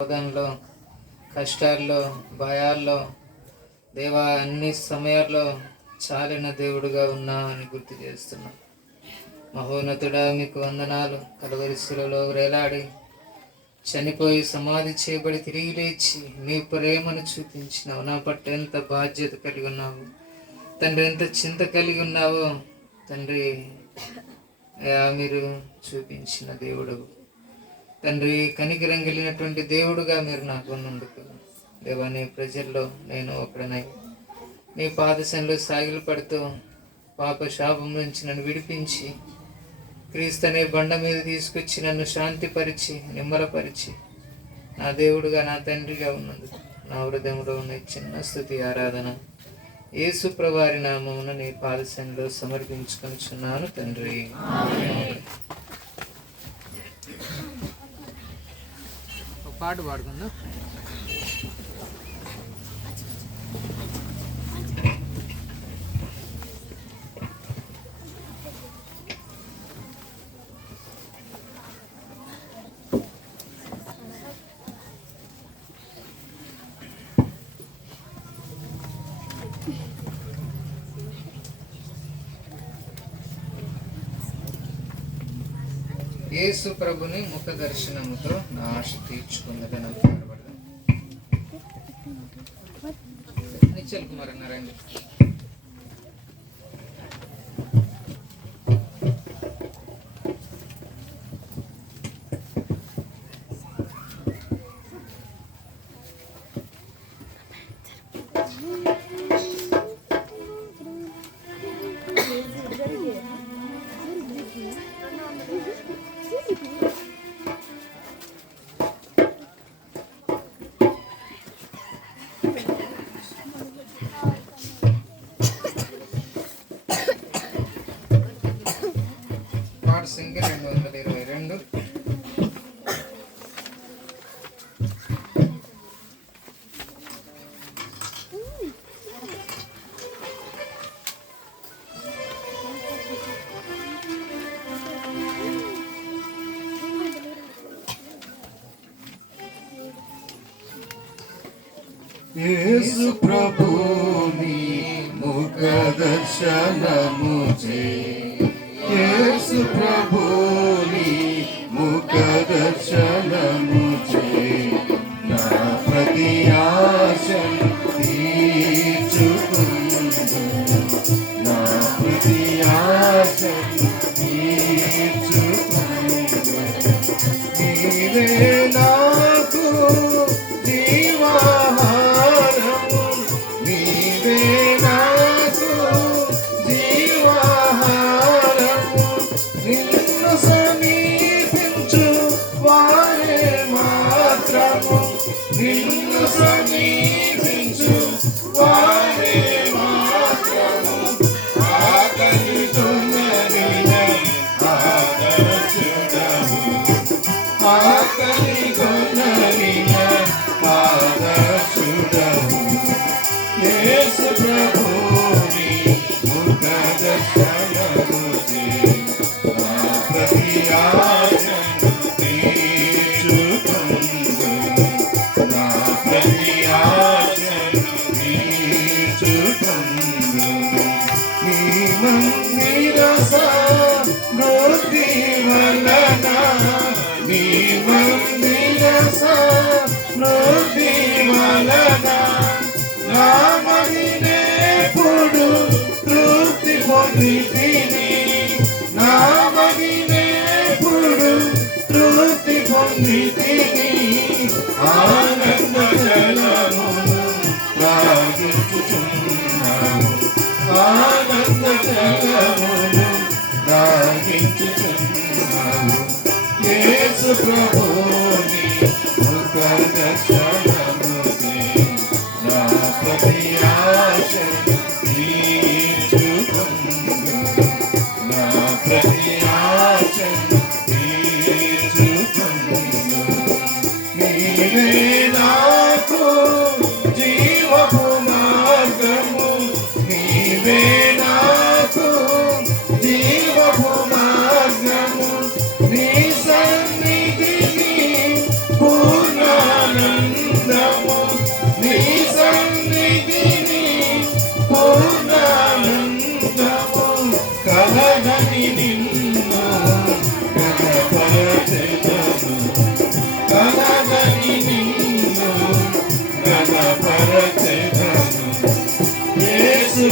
శోధనలో, కష్టాల్లో, భయాల్లో దేవా అన్ని సమయాల్లో చాలిన దేవుడుగా ఉన్నామని గుర్తు చేస్తున్నాం. మహోన్నతుడా మీకు వందనాలు. కలువరి శిలువలో వేలాడి చనిపోయి సమాధి చేయబడి తిరిగి లేచి నీ ప్రేమను చూపించినావు. నా పట్ల ఎంత బాధ్యత కలిగి ఉన్నావు తండ్రి, ఎంత చింత కలిగి ఉన్నావో తండ్రి. మీరు చూపించిన దేవుడు తండ్రి, కనికరం కలిగినటువంటి దేవుడుగా మీరు నాకు ఉన్నందుకు దేవా, నీ ప్రజల్లో నేను ఒకడనై నీ పాదశంలో సాగిలు పడుతూ పాప శాపం నుంచి నన్ను విడిపించి క్రీస్తు అనే బండ మీద తీసుకొచ్చి నన్ను శాంతిపరిచి నిమ్మలపరిచి నా దేవుడుగా నా తండ్రిగా ఉన్నందుకు నా హృదయంలో ఉన్న చిన్న స్తుతి ఆరాధన యేసు ప్రభువారి నామమున నీ పాదశంలో సమర్పించుకొనిచున్నాను తండ్రి. పాట పాడుకుందాం. యేసు ప్రభుని ముఖ దర్శనముతో నా ఆశ తీర్చుకుందని నిశ్చల్ కుమార్ అన్నారండి. సింగిల్ 222. యేసు ప్రభుని ముఖ దర్శనము చే, యేసు ప్రభుని ముఖ దర్శనము చే నా ప్రతి ఆశను తీర్చుకుందు, నా ప్రతి ఆశను తీర్చుకుందు. నీవే నాకు జీవాహారము, నీవే నాకు జీవాహారము. నిన్ను సమీపించు వారే మాత్రము, నిన్ను సమీపించు వారే మాత్రము. ఆకలితో నలిగిన ఆదర్శుడవు, ఆకలితో నలిగిన ఆదర్శుడవు. యేసు ప్రభుని ముఖ దర్శనము చే నా ప్రతి ఆశను తీర్చుకుందు, నా ప్రతి ఆశను తీర్చుకుందు. నీ మందిర సమృద్ధి వలన, నీ మందిర సమృద్ధి వలన నామదినేపుడు తృప్తి పొందితిని, నామదినేపుడు తృప్తి పొందితిని. ఆనంద జలమును త్రాగించుచున్నాను, ఆనంద జలమును త్రాగించుచున్నాను. యేసు ప్రభుని ముఖ దర్శనము చే నా ప్రతి ఆశను తీర్చుకుందు, నా ప్రతి ఆశను తీర్చుకుందు. నీవే నాకు జీవపు మార్గము, నీవే నాకు జీవపు మార్గము. నీ సన్నిధిని పూర్ణ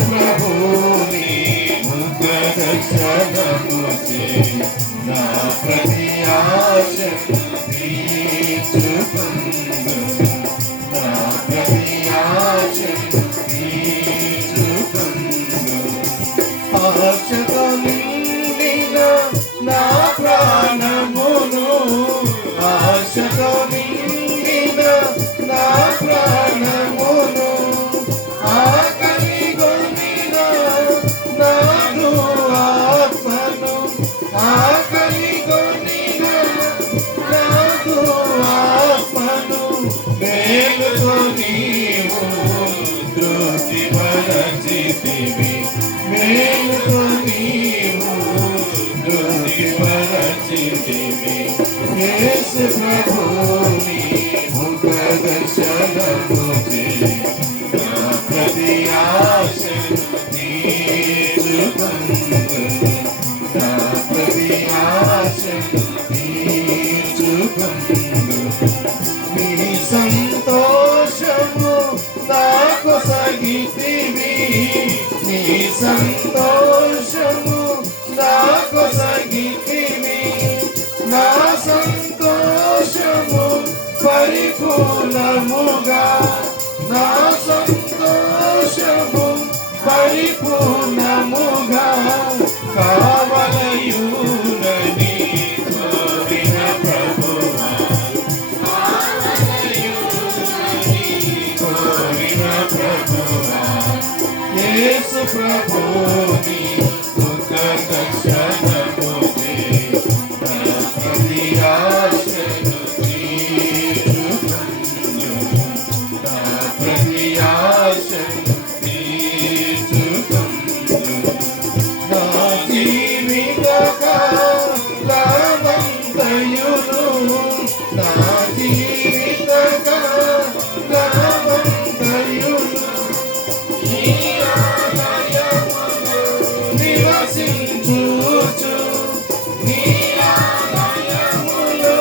ప్రభుని ముఖ దర్శనము చే నా ప్రతి ఆశ తీర్చుకుందు నా ప్రతి ఆశ తీర్చుకుందు ఆశతో నిండిన నా ప్రాణమును ఆశతో నిండిన నా ప్రాణమును ఆకలి గొనిన నాదు ఆత్మను ఆకలి గొనిన నాదు ఆత్మను మేలుతో నీవు తృప్తి పరచితివి మేలుతో నీవు తృప్తి పరచితివి యేసు ప్రభుని ముఖ దర్శనము చే నా ప్రతి ఆశను తీర్చుకుందు నా ప్రతి ఆశను తీర్చుకుందు నీ సంతోషము నాకు సగితివి నీ సంతోషము నాకు సగితివి నా సంతోషము పరిపూర్ణముగా నా సంతోషము పరిపూర్ణముగా కావలయునని కోరిన ప్రభువా కోరిన ప్రభువా యేసు ప్రభుని ముఖ దర్శనము చే నా ప్రతి ఆశను తీర్చుకుందు నా ప్రతి ఆశను తీర్చుకుందు నా జీవిత కాలమంతయును నా జీవిత కాలమంతయును నీ ఆలయములో నివసించుచు నీ ఆలయములో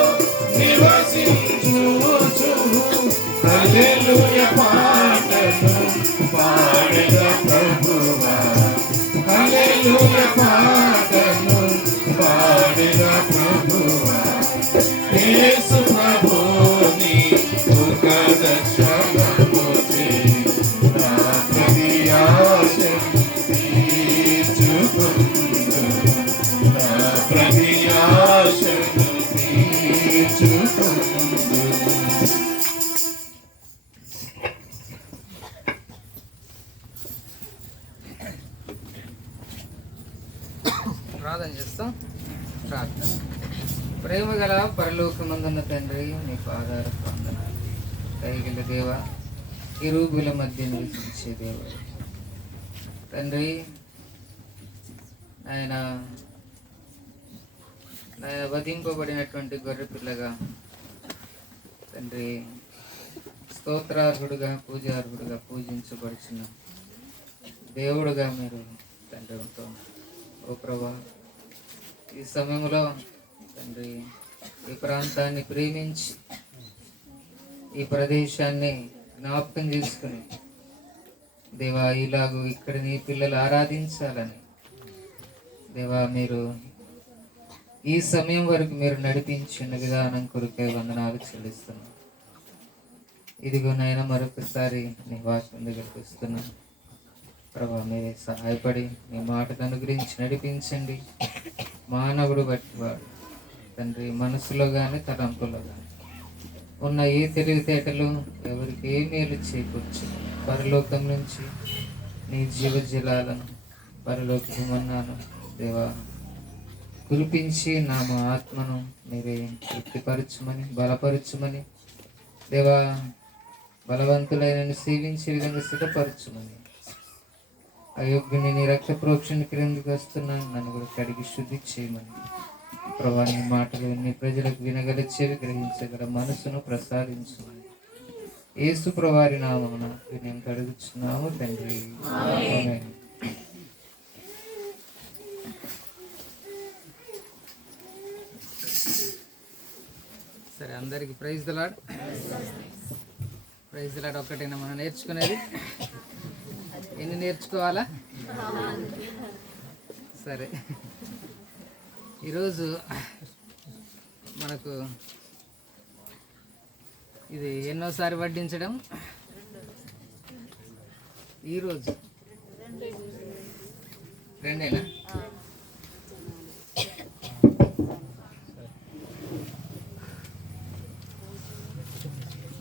నివసించుచు హల్లెలూయా పాటను పాడెద ప్రభువా హల్లెలూయా పాటను పాడెద ప్రభువా యేసు ప్రభుని ముఖ దర్శనము చే నా ప్రతి ఆశను తీర్చుకుందు నా ప్రతి ఆశను తీర్చుకుందు ప్రార్థన చేస్తాం. ప్రార్థన. ప్రేమ గల పరలోకమందున్న తండ్రి నీ పాదాల వందనాలు. దయగల దేవ, కెరూబుల మధ్య నివసించే దేవ తండ్రి, ఆయన వధింపబడినటువంటి గొర్రె పిల్లగా తండ్రి స్తోత్రార్హుడుగా పూజార్హుడుగా పూజించబడుచున్న దేవుడుగా మీరు తండ్రి ఉంటాం. ఓ ప్రభా, ఈ సమయంలో తండ్రి ఈ ప్రాంతాన్ని ప్రేమించి ఈ ప్రదేశాన్ని జ్ఞాపకం చేసుకుని దేవా ఇలాగూ ఇక్కడ నీ పిల్లలు ఆరాధించాలని దేవా మీరు ఈ సమయం వరకు మీరు నడిపించిన విధానం కొరకే వందనాలు చెల్లిస్తున్నాను. ఇదిగో నాయన మరొకసారి నీ వాక్యం దగ్గరికి వస్తున్నాను. ప్రభా మీరే సహాయపడి నీ మాటను అనుగ్రహించి నడిపించండి. మానవుడు బట్టి వాడు తండ్రి మనసులో కానీ తలంపులో కానీ ఉన్న ఏ తెలివితేటలు ఎవరికి ఏ మేలు చేకూర్చు. పరలోకం నుంచి నీ జీవజలాలను పరలోకమన్నాను దేవా కురిపించి నా మా ఆత్మను మీరే తృప్తిపరచుమని బలపరచుమని దేవా బలవంతులైన సేవించే విధంగా సిద్ధపరచుమని అయోగ్యుని నీ రక్త ప్రోక్షణ క్రిందికి వస్తున్నాను. నన్ను కూడా కడిగి శుద్ధి చేయమని ప్రభా నీ మాటలు నీ ప్రజలకు వినగల చెవి గ్రహించగల మనసును ప్రసాదించమని యేసు ప్రభువారి నామమున వినయం అడుగుచున్నాము తండ్రి. ఆమేన్. సరే, అందరికి praise the lord. Praise the lord ఒక్కటైనా మనం నేర్చుకునేది. ఎన్ని నేర్చుకోవాలా? సరే, ఈరోజు మనకు ఇది ఎన్నోసారి వడ్డించడం? ఈరోజు రెండేనా?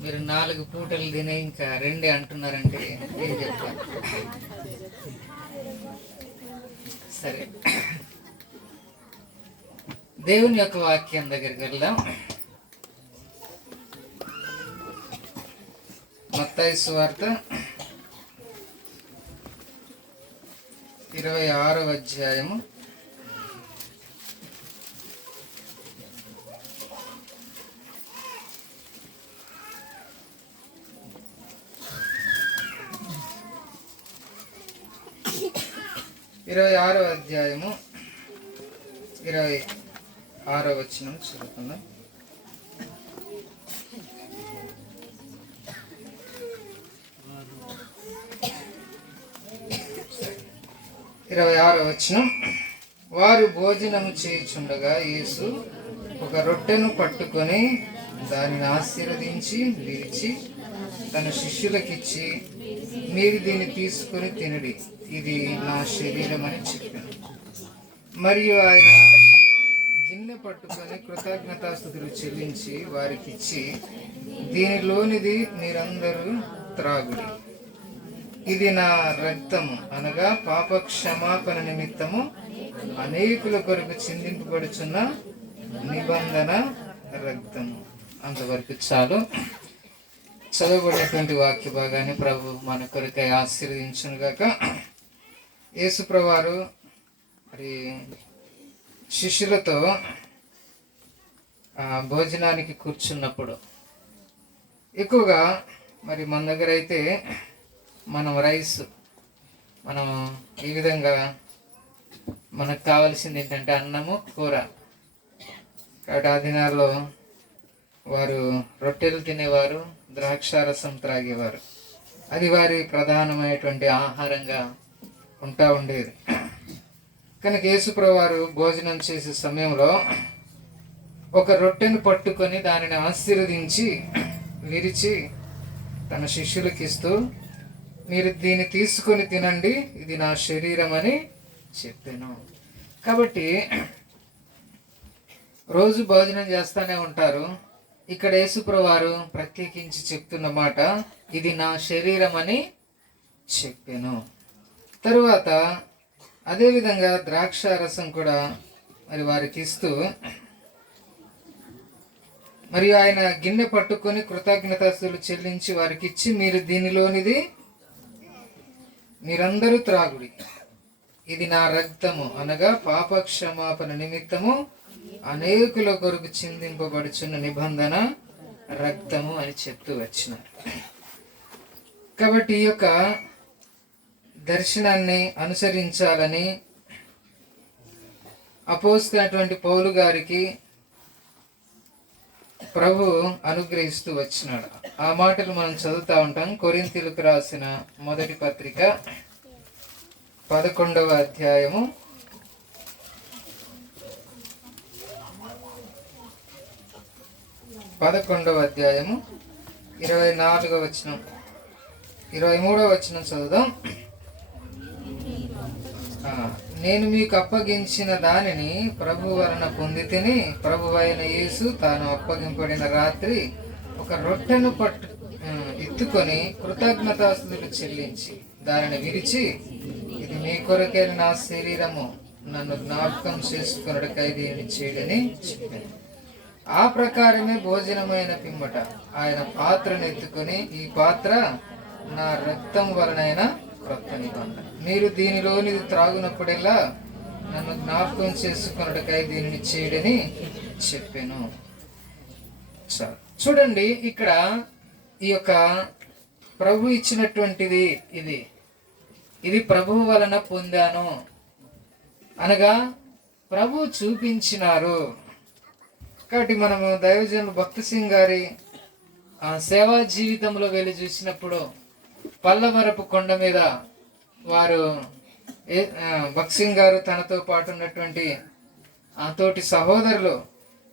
మీరు 4 పూటలు తినే ఇంకా రెండే అంటున్నారంటే ఏం చెప్తాను? సరే, దేవుని యొక్క వాక్యం దగ్గరికి వెళ్దాం. మత్తయి సువార్త 26వ అధ్యాయము 26వ అధ్యాయము 26వ వచనం చదువుకుందాం. వారు భోజనము చేయుచుండగా యేసు ఒక రొట్టెను పట్టుకొని దానిని ఆశీర్వదించి విరిచి తన శిష్యులకిచ్చి, మీరు దీన్ని తీసుకొని తినడి, ఇది నా శరీరం అని చెప్పాను. మరియు ఆయన గిన్నె పట్టుకొని కృతజ్ఞతాస్తుతులు చెల్లించి వారికిచ్చి, దీనిలోనిది మీరందరూ త్రాగుడి, ఇది నా రక్తము, అనగా పాప క్షమాపణ నిమిత్తము అనేకుల కొరకు చిందింపబడుచున్న నిబంధన రక్తము. అంతవరకు చాలు. చదవబడినటువంటి వాక్య భాగాన్ని ప్రభు మన కొరకై ఆశీర్వదించును గాక. యేసుప్రభువారు మరి శిష్యులతో భోజనానికి కూర్చున్నప్పుడు ఎక్కువగా మరి మన దగ్గర అయితే మనం రైస్ మనం ఈ విధంగా మనకు కావాల్సింది ఏంటంటే అన్నము కూర. కాబట్టి ఆ దినాల్లో వారు రొట్టెలు తినేవారు, ద్రాక్షారసం త్రాగేవారు. అది వారి ప్రధానమైనటువంటి ఆహారంగా ఉంటా ఉండేది. కనుక యేసుప్రభువు వారు భోజనం చేసే సమయంలో ఒక రొట్టెను పట్టుకొని దానిని ఆశీర్వదించి విరిచి తన శిష్యులకు ఇస్తూ, మీరు దీన్ని తీసుకొని తినండి, ఇది నా శరీరం అని చెప్పాను. కాబట్టి రోజు భోజనం చేస్తూనే ఉంటారు. ఇక్కడ యేసుప్రభువు వారు ప్రత్యేకించి చెప్తున్న మాట, ఇది నా శరీరం అని చెప్పాను. తరువాత అదేవిధంగా ద్రాక్షారసం కూడా మరి వారికి ఇస్తూ, మరియు ఆయన గిన్నె పట్టుకొని కృతజ్ఞతాస్తుతులు చెల్లించి వారికి ఇచ్చి, మీరు దీనిలోనిది మీరందరూ త్రాగుడి, ఇది నా రక్తము, అనగా పాప క్షమాపణ నిమిత్తము అనేకుల కొరకు చిందింపబడుచున్న నిబంధన రక్తము అని చెప్తూ వచ్చినారు. కాబట్టి ఈ యొక్క దర్శనాన్ని అనుసరించాలని అపోస్తలుడైనటువంటి పౌలు గారికి ప్రభు అనుగ్రహిస్తూ వచ్చినాడు. ఆ మాటలు మనం చదువుతూ ఉంటాం. కొరింథీయులకు రాసిన మొదటి పత్రిక 11వ అధ్యాయము 24వ వచనం 23వ వచనం చదువుదాం. నేను మీకు అప్పగించిన దానిని ప్రభు వలన పొందితిని, ప్రభువైన యేసు తాను అప్పగింపబడిన రాత్రి ఒక రొట్టెను ఎత్తుకొని కృతజ్ఞతాస్తుతులు చెల్లించి దానిని విరిచి, ఇది మీ కొరకైన నా శరీరము, నన్ను జ్ఞాపకం చేసుకొనుటకై దీనిని చేయడని చెప్పాను. ఆ ప్రకారమే భోజనమైన పిమ్మట ఆయన పాత్రను ఎత్తుకొని, ఈ పాత్ర నా రక్తం వలనైన క్రొత్త నిబంధన, మీరు దీనిలోనిది త్రాగునప్పుడల్లా నన్ను జ్ఞాపకం చేసుకొనుటకై దీనిని చేయడని చెప్పాను. చూడండి, ఇక్కడ ఈ యొక్క ప్రభు ఇచ్చినటువంటిది ఇది ప్రభువు వలన పొందాను అనగా ప్రభు చూపించినారు. కాబట్టి మనము దైవజనులు భక్త సింగ్ గారి సేవా జీవితంలో వెళ్ళి చూసినప్పుడు పల్లవరపు కొండ మీద వారు భక్సింగ్ గారు తనతో పాటు ఉన్నటువంటి ఆ తోటి సహోదరులు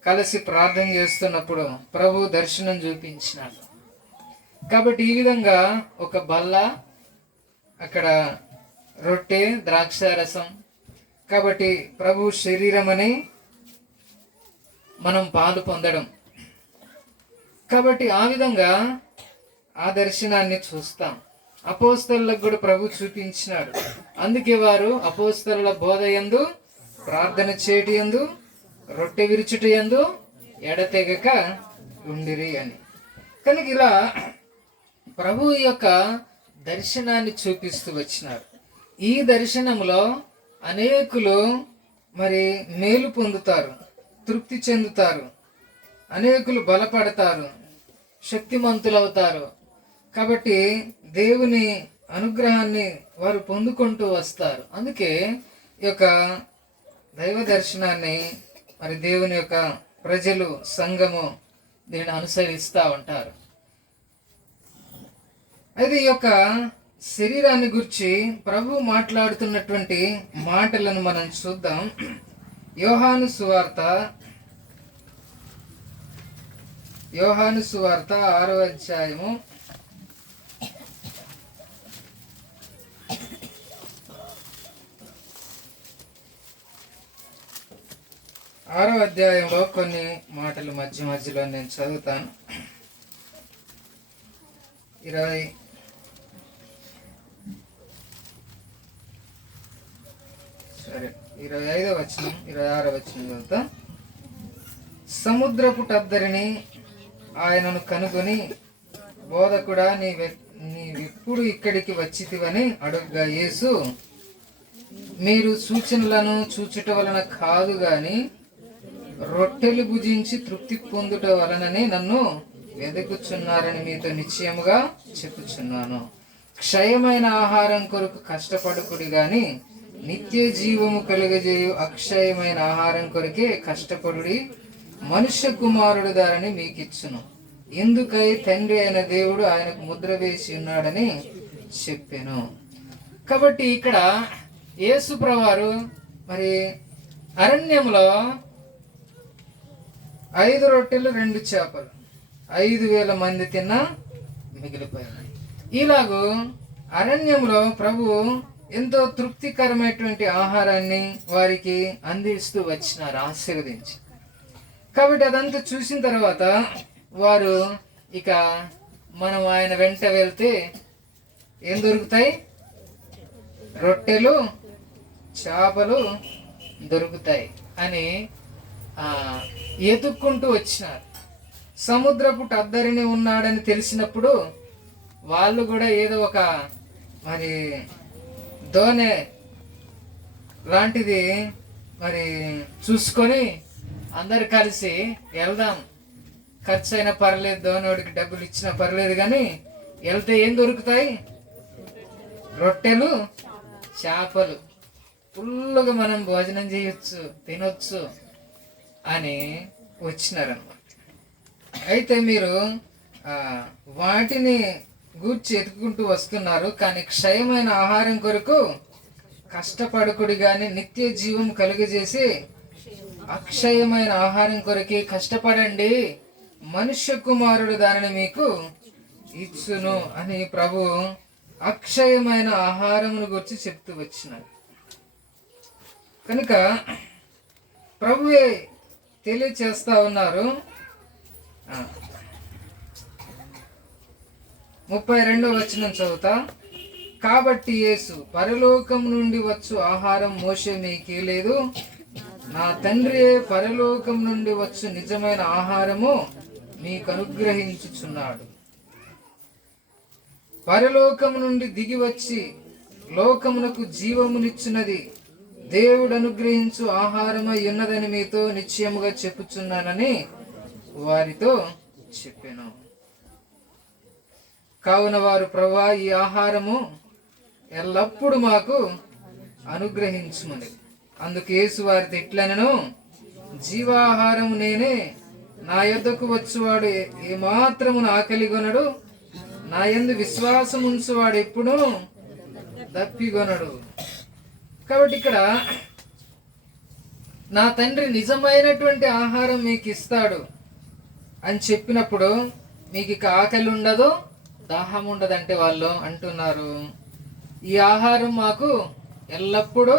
కలిసి ప్రార్థన చేస్తున్నప్పుడు ప్రభు దర్శనం చూపించినాడు. కాబట్టి ఈ విధంగా ఒక బల్ల, అక్కడ రొట్టె, ద్రాక్షారసం, కాబట్టి ప్రభు శరీరం అని మనం పాలు పొందడం. కాబట్టి ఆ విధంగా ఆ దర్శనాన్ని చూస్తాం. అపోస్తలులకు కూడా ప్రభు చూపించినాడు. అందుకే వారు అపోస్తలుల బోధ యందు, ప్రార్థన చేయటి యందు, రొట్టె విరుచుట యందు ఎడతెగక ఉండిరి అని. కనుక ఇలా ప్రభు యొక్క దర్శనాన్ని చూపిస్తూ వచ్చినారు. ఈ దర్శనంలో అనేకులు మరి మేలు పొందుతారు, తృప్తి చెందుతారు, అనేకులు బలపడతారు, శక్తిమంతులవుతారు. కాబట్టి దేవుని అనుగ్రహాన్ని వారు పొందుకుంటూ వస్తారు. అందుకే ఈ యొక్క దైవ దర్శనాన్ని మరి దేవుని యొక్క ప్రజలు, సంఘము దీన్ని అనుసరిస్తూ ఉంటారు. అయితే ఈ యొక్క శరీరాన్ని గురించి ప్రభు మాట్లాడుతున్నటువంటి మాటలను మనం చూద్దాం. యోహాను సువార్త 6వ అధ్యాయము 6వ అధ్యాయంలో కొన్ని మాటలు మధ్య మధ్యలో నేను చదువుతాను. 25వ వచనం, 26వ వచనం చదువుతా. సముద్రపు టద్దరిని ఆయనను కనుగొని, బోధకుడా, నీవెప్పుడు ఇక్కడికి వచ్చితివని అడుగ్గా, యేసు, మీరు సూచనలను చూచుట వలన కాదు గాని రొట్టెలు భుజించి తృప్తి పొందుట వలననే నన్ను వెదకుచున్నారని మీతో నిశ్చయముగా చెప్పుచున్నాను. క్షయమైన ఆహారం కొరకు కష్టపడుకుడి గాని నిత్య జీవము కలుగజేయు అక్షయమైన ఆహారం కొరకే కష్టపడుడి. మనుష్య కుమారుడు దారిని మీకిచ్చును. ఎందుకై తండ్రి అయిన దేవుడు ఆయనకు ముద్ర వేసి ఉన్నాడని చెప్పాను. కాబట్టి ఇక్కడ యేసు ప్రభువారు మరి అరణ్యంలో 5 రొట్టెలు 2 చేపలు 5,000 మంది తిన్నా మిగిలిపోయినాయి. ఇలాగూ అరణ్యంలో ప్రభు ఎంతో తృప్తికరమైనటువంటి ఆహారాన్ని వారికి అందిస్తూ వచ్చినారు, ఆశీర్వదించి. కాబట్టి అదంతా చూసిన తర్వాత వారు ఇక మనం ఆయన వెంట వెళ్తే ఏం దొరుకుతాయి? రొట్టెలు, చేపలు దొరుకుతాయి అని ఎతుక్కుంటూ వచ్చినారు. సముద్రపు టద్దరిని ఉన్నాడని తెలిసినప్పుడు వాళ్ళు కూడా ఏదో ఒక మరి దోణె లాంటిది మరి చూసుకొని అందరు కలిసి వెళ్దాం, ఖర్చు అయినా పర్లేదు, దోనోడికి డబ్బులు ఇచ్చినా పర్లేదు, కానీ వెళ్తే ఏం దొరుకుతాయి? రొట్టెలు, చేపలు, ఫుల్లుగా మనం భోజనం చేయొచ్చు, తినొచ్చు అని వచ్చినారన్నమాట. అయితే మీరు వాటిని గూర్చి ఎత్తుకుంటూ వస్తున్నారు, కానీ క్షయమైన ఆహారం కొరకు కష్టపడకుడి గాని నిత్య జీవం కలుగజేసి అక్షయమైన ఆహారం కొరకే కష్టపడండి, మనుష్య కుమారుడు దానిని మీకు ఇచ్చును అని ప్రభు అక్షయమైన ఆహారమును గురించి చెప్తూ వచ్చినారు. కనుక ప్రభువే తెలియచేస్తా ఉన్నారు. 32వ వచనం చదువుతా. కాబట్టి యేసు, పరలోకం నుండి వచ్చు ఆహారం మోషే మీకేలేదు, నా తండ్రి పరలోకం నుండి వచ్చు నిజమైన ఆహారము మీకు అనుగ్రహించుచున్నాడు. పరలోకము నుండి దిగి వచ్చి లోకమునకు జీవమునిచ్చున్నది దేవుడు అనుగ్రహించు ఆహారమై ఉన్నదని మీతో నిశ్చయముగా చెప్పుచున్నానని వారితో చెప్పాను. కావున వారు, ప్రభువా, ఈ ఆహారము ఎల్లప్పుడూ మాకు అనుగ్రహించుమని. అందుకు యేసు వారితో ఇట్లనెను, జీవాహారము నేనే, నా యొద్దకు వచ్చువాడు ఏమాత్రము ఆకలిగొనడు, నా యందు విశ్వాసం ఉంచువాడు ఎప్పుడూ దప్పిగొనడు. కాబట్టి ఇక్కడ నా తండ్రి నిజమైనటువంటి ఆహారం మీకు ఇస్తాడు అని చెప్పినప్పుడు మీకు ఇక ఆకలి ఉండదు, దాహం ఉండదంటే వాళ్ళు అంటున్నారు, ఈ ఆహారం మాకు ఎల్లప్పుడూ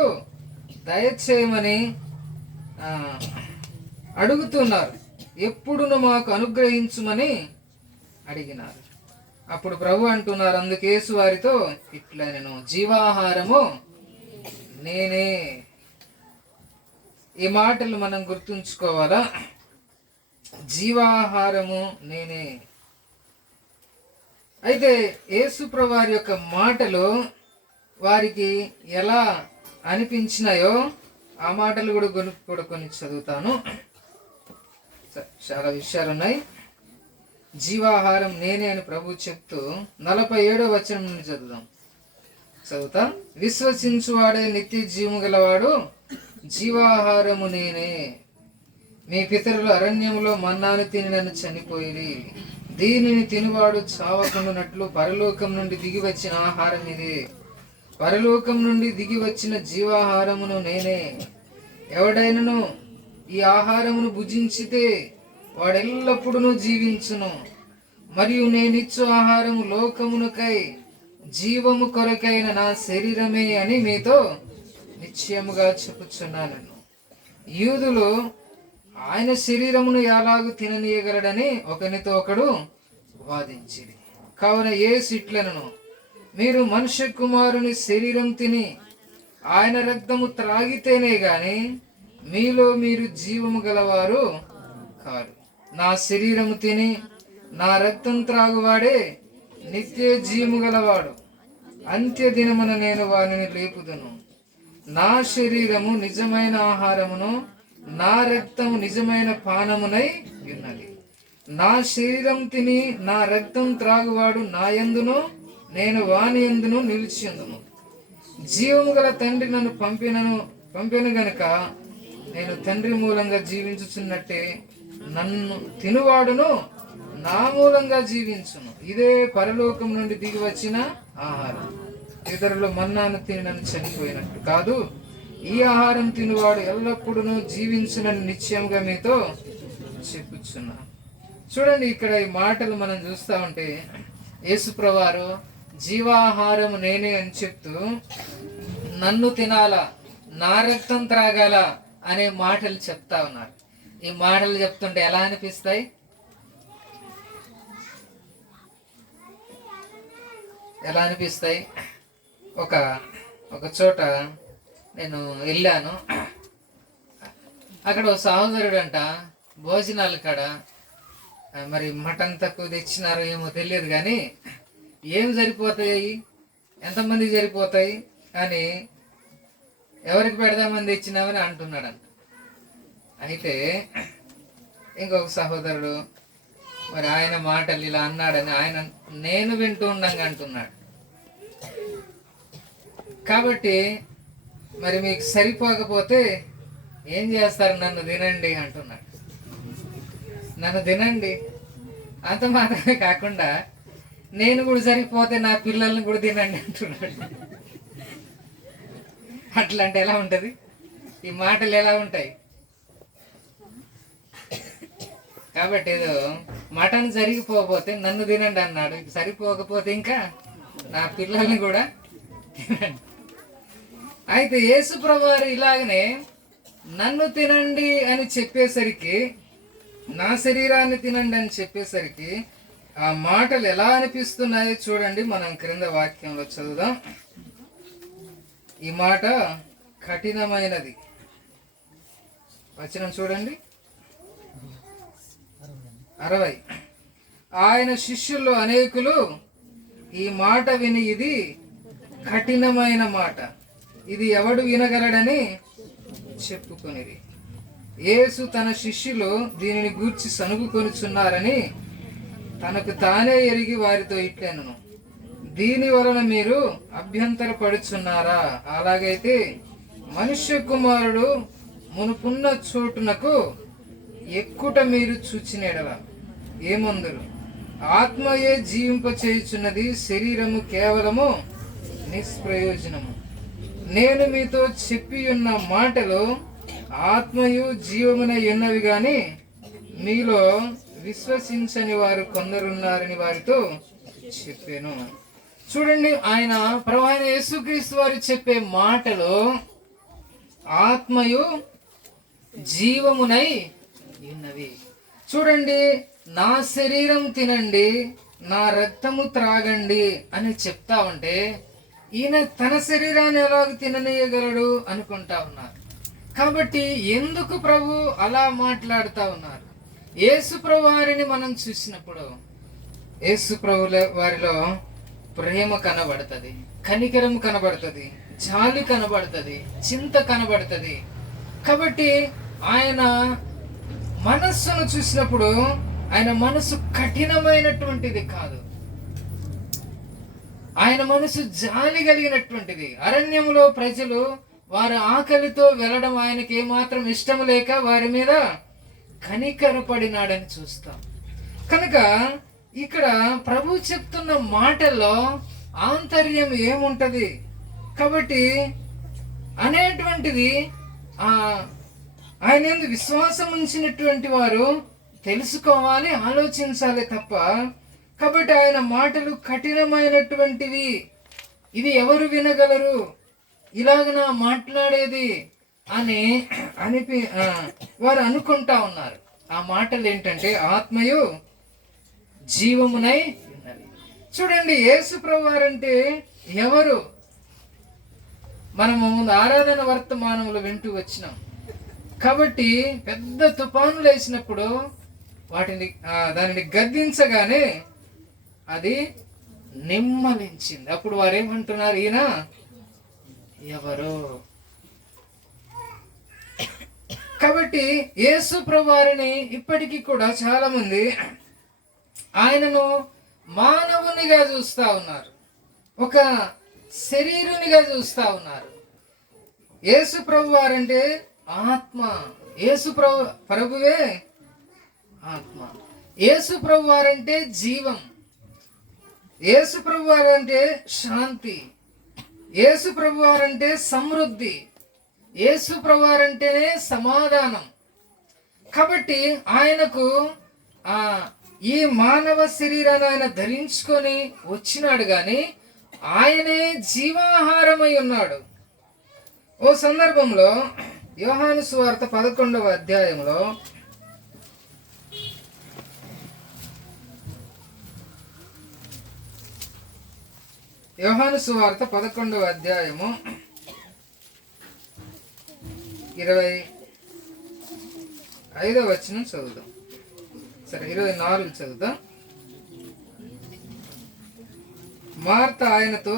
దయచేయమని అడుగుతున్నారు, ఎప్పుడును మాకు అనుగ్రహించుమని అడిగినారు. అప్పుడు ప్రభు అంటున్నారు, అందుకేసు వారితో ఇట్లా, నేను జీవాహారము నేనే. ఈ మాటలు మనం గుర్తుంచుకోవాలా, జీవాహారము నేనే. అయితే యేసు ప్రభు వారి యొక్క మాటలు వారికి ఎలా అనిపించినాయో ఆ మాటలు కూడా కొన్ని చదువుతాను. చాలా విషయాలు ఉన్నాయి. జీవాహారం నేనే అని ప్రభు చెప్తూ 47వ వచనం నుండి చదువుతా. విశ్వసించువాడే నిత్య జీవము గలవాడు, జీవాహారము నేనే. మీ పితరులు అరణ్యములో మన్నాను తిని నన్ను చనిపోయి, దీనిని తినువాడు చావకుండానట్లు పరలోకం నుండి దిగి వచ్చిన ఆహారం ఇదే. పరలోకం నుండి దిగి వచ్చిన జీవాహారమును నేనే. ఎవడైనను ఈ ఆహారమును భుజించితే వాడెల్లప్పుడూ జీవించును. మరియు నేనిచ్చు ఆహారము లోకమునకై జీవము కొరకైన నా శరీరమే అని మీతో నిశ్చయముగా చెప్పుచున్నాను. యూదులు ఆయన శరీరమును ఎలాగూ తిననీయగలడని ఒకనితో ఒకడు వాదించిరి. కావున యేసు ఇట్లనెను, మీరు మనుష్య కుమారుని శరీరం తిని ఆయన రక్తము త్రాగితేనే గాని మీలో మీరు జీవము గలవారు కారు. నా శరీరము తిని నా రక్తం త్రాగువాడే నిత్య జీవము గలవాడు. అంత్య దినమున నేను వారిని లేపుదును. నా శరీరము నిజమైన ఆహారమును, నా రక్తము నిజమైన పానమునై ఉన్నది. నా శరీరం తిని నా రక్తం త్రాగువాడు నా యందును, నేను వాని యందును నిలిచి ఉందును. జీవము గల తండ్రి నన్ను పంపిన గనుక నేను తండ్రి మూలంగా జీవించుచున్నట్టే నన్ను తినువాడును నా మూలంగా జీవించును. ఇదే పరలోకం నుండి దిగి వచ్చిన ఆహారం. ఇతరులు మన్నాను తిని నన్ను చనిపోయినట్టు కాదు, ఈ ఆహారం తినువాడు ఎల్లప్పుడూ జీవించునని నిశ్చయంగా మీతో చెప్పుచున్నా. చూడండి, ఇక్కడ ఈ మాటలు మనం చూస్తూ ఉంటే యేసుప్రభువారు జీవాహారం నేనే అని చెప్తూ నన్ను తినాలా, నా రక్తం త్రాగాల అనే మాటలు చెప్తా ఉన్నారు. ఈ మాటలు చెప్తుంటే ఎలా అనిపిస్తాయి? ఎలా అనిపిస్తాయి? ఒక చోట నేను వెళ్ళాను. అక్కడ ఒక సహోదరుడు అంట భోజనాలు కాడ మరి మటన్ తక్కువ తెచ్చినారో ఏమో తెలియదు, కానీ ఏం సరిపోతాయి, ఎంతమందికి సరిపోతాయి అని ఎవరికి పెడదామని తెచ్చినామని అంటున్నాడంట. అయితే ఇంకొక సహోదరుడు మరి ఆయన మాటలు ఇలా అన్నాడని ఆయన నేను వింటూ ఉండంగా అంటున్నాడు. కాబట్టి మరి మీకు సరిపోకపోతే ఏం చేస్తారు, నన్ను తినండి అంటున్నాడు. నన్ను తినండి అంత మాత్రమే కాకుండా నేను కూడా సరిపోతే నా పిల్లల్ని కూడా తినండి అంటున్నాడు. అట్లా అంటే ఎలా ఉంటుంది? ఈ మాటలు ఎలా ఉంటాయి? కాబట్టి ఏదో మటన్ సరిగిపోతే నన్ను తినండి అన్నాడు, సరిపోకపోతే ఇంకా నా పిల్లల్ని కూడా తినండి. అయితే యేసు ప్రభువారు ఇలాగనే నన్ను తినండి అని చెప్పేసరికి, నా శరీరాన్ని తినండి అని చెప్పేసరికి ఆ మాటలు ఎలా అనిపిస్తున్నాయో చూడండి. మనం క్రింద వాక్యంలో చదువుదాం. ఈ మాట కఠినమైనది. వచనం చూడండి 60. ఆయన శిష్యుల్లో అనేకులు ఈ మాట విని, ఇది కఠినమైన మాట, ఇది ఎవడు వినగలడని చెప్పుకొనిది. యేసు తన శిష్యులు దీనిని గూర్చి సనుగుకొనుచున్నారని తనకు తానే ఎరిగి వారితో ఇట్లనెను, దీని వలన మీరు అభ్యంతరపడుచున్నారా? అలాగైతే మనుష్య కుమారుడు మునుపున్న చోటునకు ఎక్కుట మీరు చూచినెడల ఏమందురు? ఆత్మయే జీవింప చేయుచున్నది, శరీరము కేవలము నిష్ప్రయోజనము. నేను మీతో చెప్పి ఉన్న మాటలు ఆత్మయు జీవమునై ఉన్నవి గాని మీలో విశ్వసించని వారు కొందరున్నారని వారితో చెప్పాను. చూడండి, ఆయన ప్రభు అయిన యేసుక్రీస్తు వారు చెప్పే మాటలు ఆత్మయు జీవమునై ఉన్నవి. చూడండి, నా శరీరం తినండి, నా రక్తము త్రాగండి అని చెప్తా ఉంటే ఈయన తన శరీరాన్ని ఎలాగ తిననీయగలడు అనుకుంటా ఉన్నారు. కాబట్టి ఎందుకు ప్రభు అలా మాట్లాడుతూ ఉన్నారు? యేసు ప్రభు వారిని మనం చూసినప్పుడు యేసు ప్రభు వారిలో ప్రేమ కనబడుతుంది, కనికరం కనబడుతుంది, జాలి కనబడుతుంది, చింత కనబడుతుంది. కాబట్టి ఆయన మనస్సును చూసినప్పుడు ఆయన మనసు కఠినమైనటువంటిది కాదు, ఆయన మనసు జాలి కలిగినటువంటిది. అరణ్యంలో ప్రజలు వారి ఆకలితో వెళ్ళడం ఆయనకి ఏమాత్రం ఇష్టం లేక వారి మీద కనికరపడినాడని చూస్తాం. కనుక ఇక్కడ ప్రభు చెప్తున్న మాటల్లో ఆంతర్యం ఏముంటది కాబట్టి అనేటువంటిది ఆయన యందు విశ్వాసం ఉంచినటువంటి వారు తెలుసుకోవాలి, ఆలోచించాలి తప్ప. కాబట్టి ఆయన మాటలు కఠినమైనటువంటివి, ఇది ఎవరు వినగలరు, ఇలాగ మాట్లాడేది అని వారు అనుకుంటా ఉన్నారు. ఆ మాటలు ఏంటంటే ఆత్మయు జీవమునై ఉన్నది. చూడండి, యేసు ప్రభు వారంటే ఎవరు? మనము ముందు ఆరాధన వర్తమానములు వింటూ వచ్చినాం కాబట్టి పెద్ద తుఫానులు వేసినప్పుడు దానిని గద్దించగానే అది నిమ్మలించింది. అప్పుడు వారు ఏమంటున్నారు, ఈయన ఎవరు? కాబట్టి యేసు ప్రభువారిని ఇప్పటికీ కూడా చాలా మంది ఆయనను మానవునిగా చూస్తా ఉన్నారు, ఒక శరీరునిగా చూస్తా ఉన్నారు. యేసు ప్రభువారంటే ఆత్మ, యేసు ప్రభువే ఆత్మ, యేసు ప్రభువారంటే జీవం, యేసు ప్రభువారంటే శాంతి, యేసు ప్రభువారంటే సమృద్ధి, యేసు ప్రభువారంటేనే సమాధానం. కాబట్టి ఆయనకు ఈ మానవ శరీరాన్ని ఆయన ధరించుకొని వచ్చినాడు కానీ ఆయనే జీవాహారమై ఉన్నాడు. ఓ సందర్భంలో యోహాను సువార్త 11వ అధ్యాయంలో యోహాను సువార్త 11వ అధ్యాయము 25వ వచనం చదువుదాం. సరే, 24 చదువుదాం. మార్త ఆయనతో,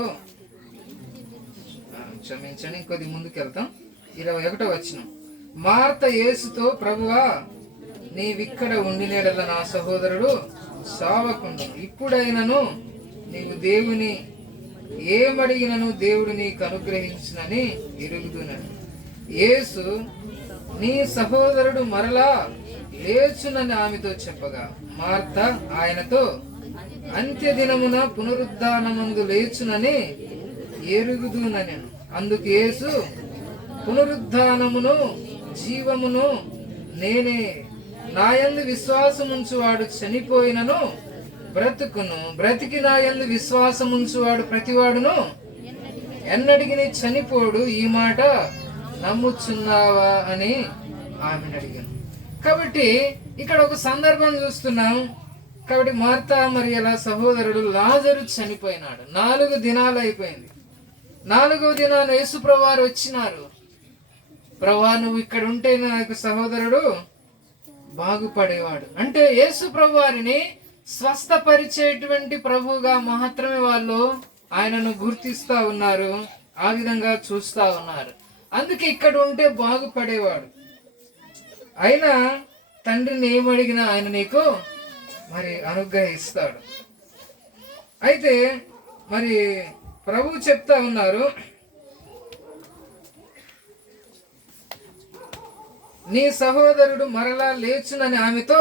క్షమించండి, ఇంకొద్ది ముందుకు వెళ్తాం. 21వ వచనం. మార్త యేసుతో, ప్రభువా, నీవిక్కడ ఉండినేడల నా సహోదరుడు సావకుండును. ఇప్పుడైనను నీవు దేవుని ఏమడిగినను దేవుడు నీకు అనుగ్రహించునని ఎరుగుదునని. యేసు, నీ సహోదరుడు మరలా లేచునని ఆమెతో చెప్పగా మార్త ఆయనతో, అంత్యదినమున పునరుద్ధానమందు లేచునని ఎరుగుదునని. అందుకు యేసు, పునరుద్ధానమును జీవమును నేనే. నాయందు విశ్వాసముంచువాడు చనిపోయినను బ్రతుకును, బ్రతికి నాయందు విశ్వాసముంచువాడు ప్రతివాడును ఎన్నడిగిని చనిపోడు. ఈ మాట నమ్ముచున్నావా అని ఆమెను అడిగాను. కాబట్టి ఇక్కడ ఒక సందర్భం చూస్తున్నాం. కాబట్టి మార్తా మరియల సహోదరుడు లాజరు చనిపోయినాడు. 4 దినాలు అయిపోయింది. 4వ దినాన యేసు ప్రభువారు వచ్చినారు. ప్రభువా, నువ్వు ఇక్కడ ఉంటే నాకు సహోదరుడు బాగుపడేవాడు. అంటే యేసు ప్రభువారిని స్వస్థపరిచేటువంటి ప్రభువుగా మాత్రమే వాళ్ళు ఆయనను గుర్తిస్తా ఉన్నారు, ఆ విధంగా చూస్తా ఉన్నారు. అందుకే ఇక్కడ ఉంటే బాగుపడేవాడు. అయినా తండ్రిని ఏమడిగినా ఆయన నీకు మరి అనుగ్రహిస్తాడు. అయితే మరి ప్రభు చెప్తా ఉన్నారు, నీ సహోదరుడు మరలా లేచునని ఆమెతో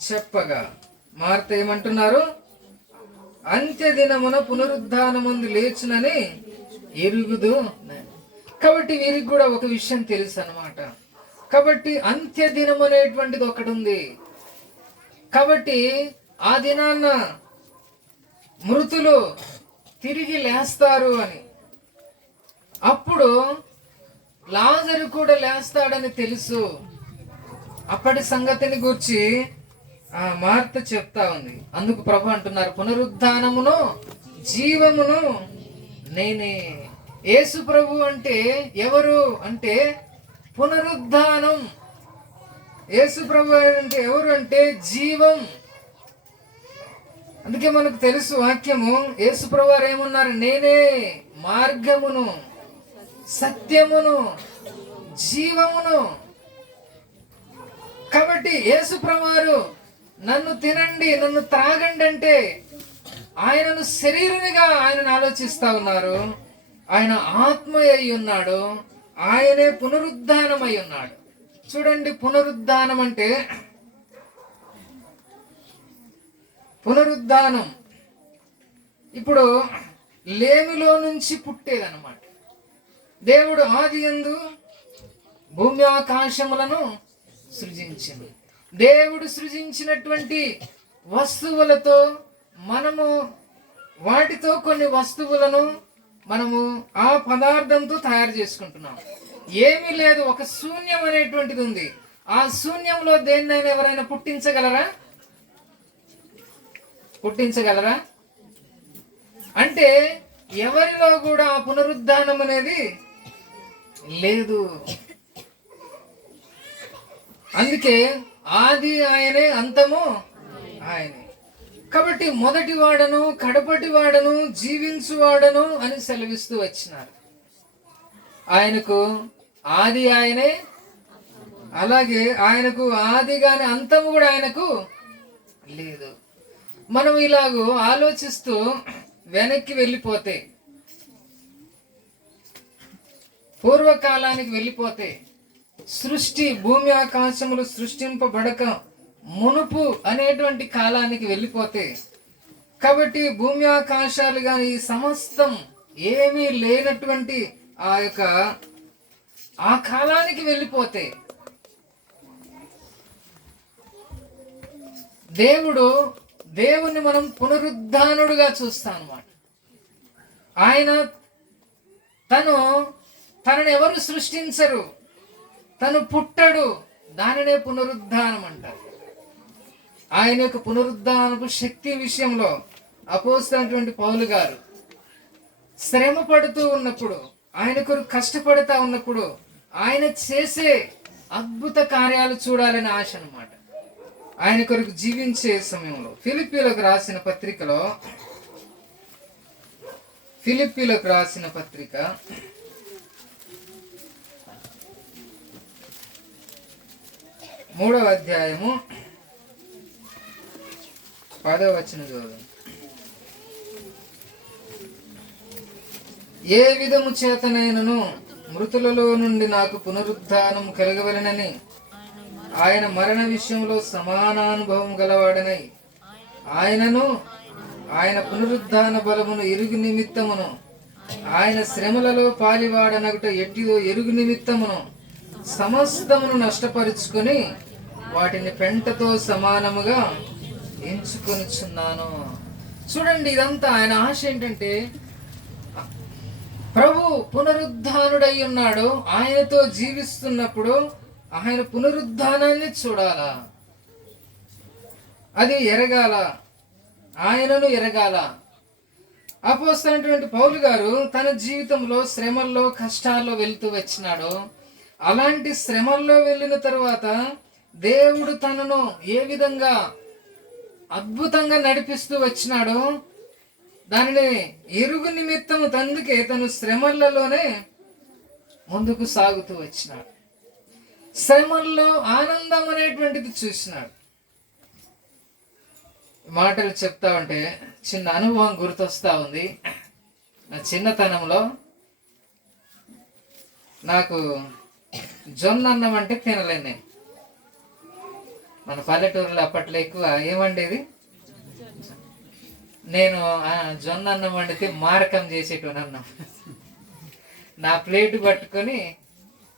చెప్పగా మార్త ఏమంటున్నారు, అంత్య దినమున పునరుద్ధానమందు లేచునని ఎరుగుదు. కాబట్టి వీరికి కూడా ఒక విషయం తెలుసు అన్నమాట. కాబట్టి అంత్య దినం అనేటువంటిది ఒకటి ఉంది. కాబట్టి ఆ దినాన్న మృతులు తిరిగి లేస్తారు అని, అప్పుడు లాజరు కూడా లేస్తాడని తెలుసు. అప్పటి సంగతిని గురించి ఆ మార్త చెప్తా ఉంది. అందుకు ప్రభు అంటున్నారు, పునరుద్ధానమును జీవమును నేనే. యేసు ప్రభు అంటే ఎవరు అంటే పునరుద్ధానం. యేసు ప్రభు అంటే ఎవరు అంటే జీవం. అందుకే మనకు తెలుసు వాక్యము, యేసు ప్రభు వారు ఏమన్నారు, నేనే మార్గమును సత్యమును జీవమును. కాబట్టి యేసు ప్రభు వారు నన్ను తినండి నన్ను త్రాగండి అంటే ఆయనను శరీరునిగా ఆయనను ఆలోచిస్తా ఉన్నారు. ఆయన ఆత్మ అయి ఉన్నాడు, ఆయనే పునరుద్ధానం అయి ఉన్నాడు. చూడండి, పునరుద్ధానం అంటే పునరుద్ధానం ఇప్పుడు లేమిలో నుంచి పుట్టేదన్నమాట. దేవుడు ఆదియందు భూమి ఆకాశములను సృజించింది. దేవుడు సృజించినటువంటి వస్తువులతో మనము వాటితో కొన్ని వస్తువులను మనము ఆ పదార్థంతో తయారు చేసుకుంటున్నాం. ఏమీ లేదు, ఒక శూన్యం అనేటువంటిది ఉంది. ఆ శూన్యంలో దేన్నైనా ఎవరైనా పుట్టించగలరా? పుట్టించగలరా? అంటే ఎవరిలో కూడా ఆ పునరుద్ధానం అనేది లేదు. అందుకే ఆది ఆయనే, అంతము ఆయనే. కాబట్టి మొదటి వాడను కడపటి వాడను జీవించువాడను అని సెలవిస్తూ వచ్చినారు. ఆయనకు ఆది ఆయనే, అలాగే ఆయనకు ఆది గాని అంతము కూడా ఆయనకు లేదు. మనం ఇలాగూ ఆలోచిస్తూ వెనక్కి వెళ్ళిపోతే, పూర్వకాలానికి వెళ్ళిపోతే, సృష్టి భూమి ఆకాశములు సృష్టింపబడక మునుపు అనేటువంటి కాలానికి వెళ్ళిపోతే, కాబట్టి భూమి ఆకాశాలు కానీ ఈ సమస్తం ఏమీ లేనటువంటి ఆ కాలానికి వెళ్ళిపోతే దేవుణ్ణి మనం పునరుద్ధానుడుగా చూస్తాం అన్నమాట. ఆయన తనను ఎవరు సృష్టించరు, తను పుట్టడు, దానినే పునరుద్ధానం అంటారు. ఆయన యొక్క పునరుద్ధానపు శక్తి విషయంలో అపోస్తలుడైనటువంటి పౌలు గారు శ్రమ పడుతూ ఉన్నప్పుడు, ఆయన కొరకు కష్టపడుతూ ఉన్నప్పుడు ఆయన చేసే అద్భుత కార్యాలు చూడాలని ఆశ అన్నమాట. ఆయన కొరకు జీవించే సమయంలో ఫిలిప్పీలకు రాసిన పత్రిక 3వ అధ్యాయము 10వ వచనం చదువు. ఏ విధము చేతనైనను మృతులలో నుండి నాకు పునరుద్ధానం కలగవలెనని ఆయన మరణ విషయంలో సమానానుభవం గలవాడనై ఆయనను ఆయన పునరుద్ధాన బలమును ఎరుగు నిమిత్తమును ఆయన శ్రమలలో పాలివాడనగుట ఎట్టిదో ఎరుగు నిమిత్తమును సమస్తమును నష్టపరుచుకొని వాటిని పెంటతో సమానముగా ఎంచుకొనిచున్నాను. చూడండి, ఇదంతా ఆయన ఆశ ఏంటంటే ప్రభు పునరుద్ధానుడై ఉన్నాడు. ఆయనతో జీవిస్తున్నప్పుడు ఆయన పునరుద్ధానాన్ని చూడాలా, అది ఎరగాల, ఆయనను ఎరగాల. అపోస్తలుడైనటువంటి పౌలు గారు తన జీవితంలో శ్రమల్లో కష్టాల్లో వెళ్తూ వచ్చినాడు. అలాంటి శ్రమల్లో వెళ్ళిన తరువాత దేవుడు తనను ఏ విధంగా అద్భుతంగా నడిపిస్తూ వచ్చినాడో దానిని ఎరుగు నిమిత్తము తందుకే తను శ్రమలలోనే ముందుకు సాగుతూ వచ్చినాడు. శ్రమల్లో ఆనందం అనేటువంటిది చూసినాడు. మాటలు చెప్తా ఉంటే చిన్న అనుభవం గుర్తొస్తా ఉంది. నా చిన్నతనంలో నాకు జొన్న అన్నం అంటే తినలేను నేను. మన పల్లెటూరులో అప్పట్లో ఎక్కువ ఏమండేది, నేను జొన్న అన్నం వండితే మారకం చేసేటోని అన్నం. నా ప్లేట్ పట్టుకొని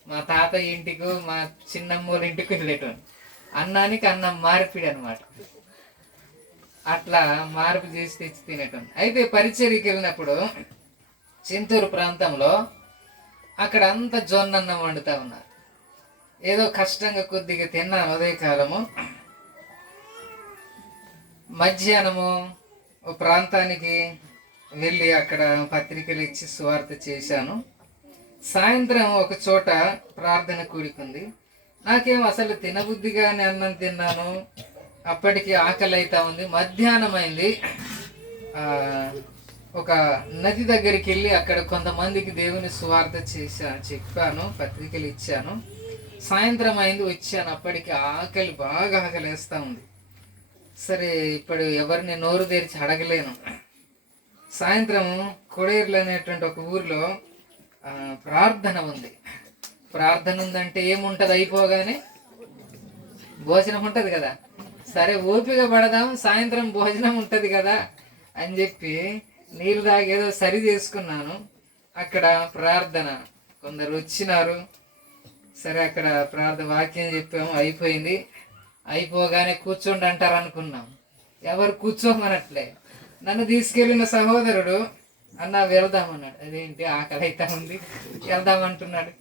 మా తాతయ్య ఇంటికి మా చిన్నమ్మోళ్ళ ఇంటికి వెళ్ళేటోని. అన్నానికి అన్నం మార్పిడి అనమాట. అట్లా మార్పు చేసి తెచ్చి తినేటోని. అయితే పరిచర్యకి వెళ్ళినప్పుడు చింతూరు ప్రాంతంలో అక్కడ అంతా జొన్న అన్నం వండుతూ ఉన్నారు. ఏదో కష్టంగా కొద్దిగా తిన్నాను ఉదయకాలము. మధ్యాహ్నము ఓ ప్రాంతానికి వెళ్ళి అక్కడ పత్రికలు ఇచ్చి సువార్త చేశాను. సాయంత్రం ఒక చోట ప్రార్థన కూడుకుంది. నాకేం అసలు తినబుద్ధిగానే అన్నం తిన్నాను. అప్పటికి ఆకలి అవుతా ఉంది. మధ్యాహ్నం అయింది. ఒక నది దగ్గరికి వెళ్ళి అక్కడ కొంతమందికి దేవుని సువార్త చెప్పాను, పత్రికలు ఇచ్చాను. సాయంత్రం అయింది, వచ్చాను. అప్పటికి ఆకలి బాగా ఆకలిస్తూ ఉంది. సరే ఇప్పుడు ఎవరిని నోరు తెరిచి అడగలేను. సాయంత్రం కొడేర్లు అనేటువంటి ఒక ఊరిలో ప్రార్థన ఉంది. ప్రార్థన ఉందంటే ఏముంటుంది, అయిపోగానే భోజనం ఉంటుంది కదా. సరే ఓపిక పడదాం, సాయంత్రం భోజనం ఉంటుంది కదా అని చెప్పి నీళ్ళు తాగేదో సరి చేసుకున్నాను. అక్కడ ప్రార్థన కొందరు వచ్చినారు. సరే అక్కడ ప్రార్థన వాక్యం చెప్పాము, అయిపోయింది. అయిపోగానే కూర్చోండి అంటారు అనుకున్నాం. ఎవరు కూర్చోమనట్లే. నన్ను తీసుకెళ్ళిన సహోదరుడు అన్న వెళ్దామన్నాడు. అదేంటి ఆకలి అయితే ఉంది, వెళ్దామంటున్నాడు.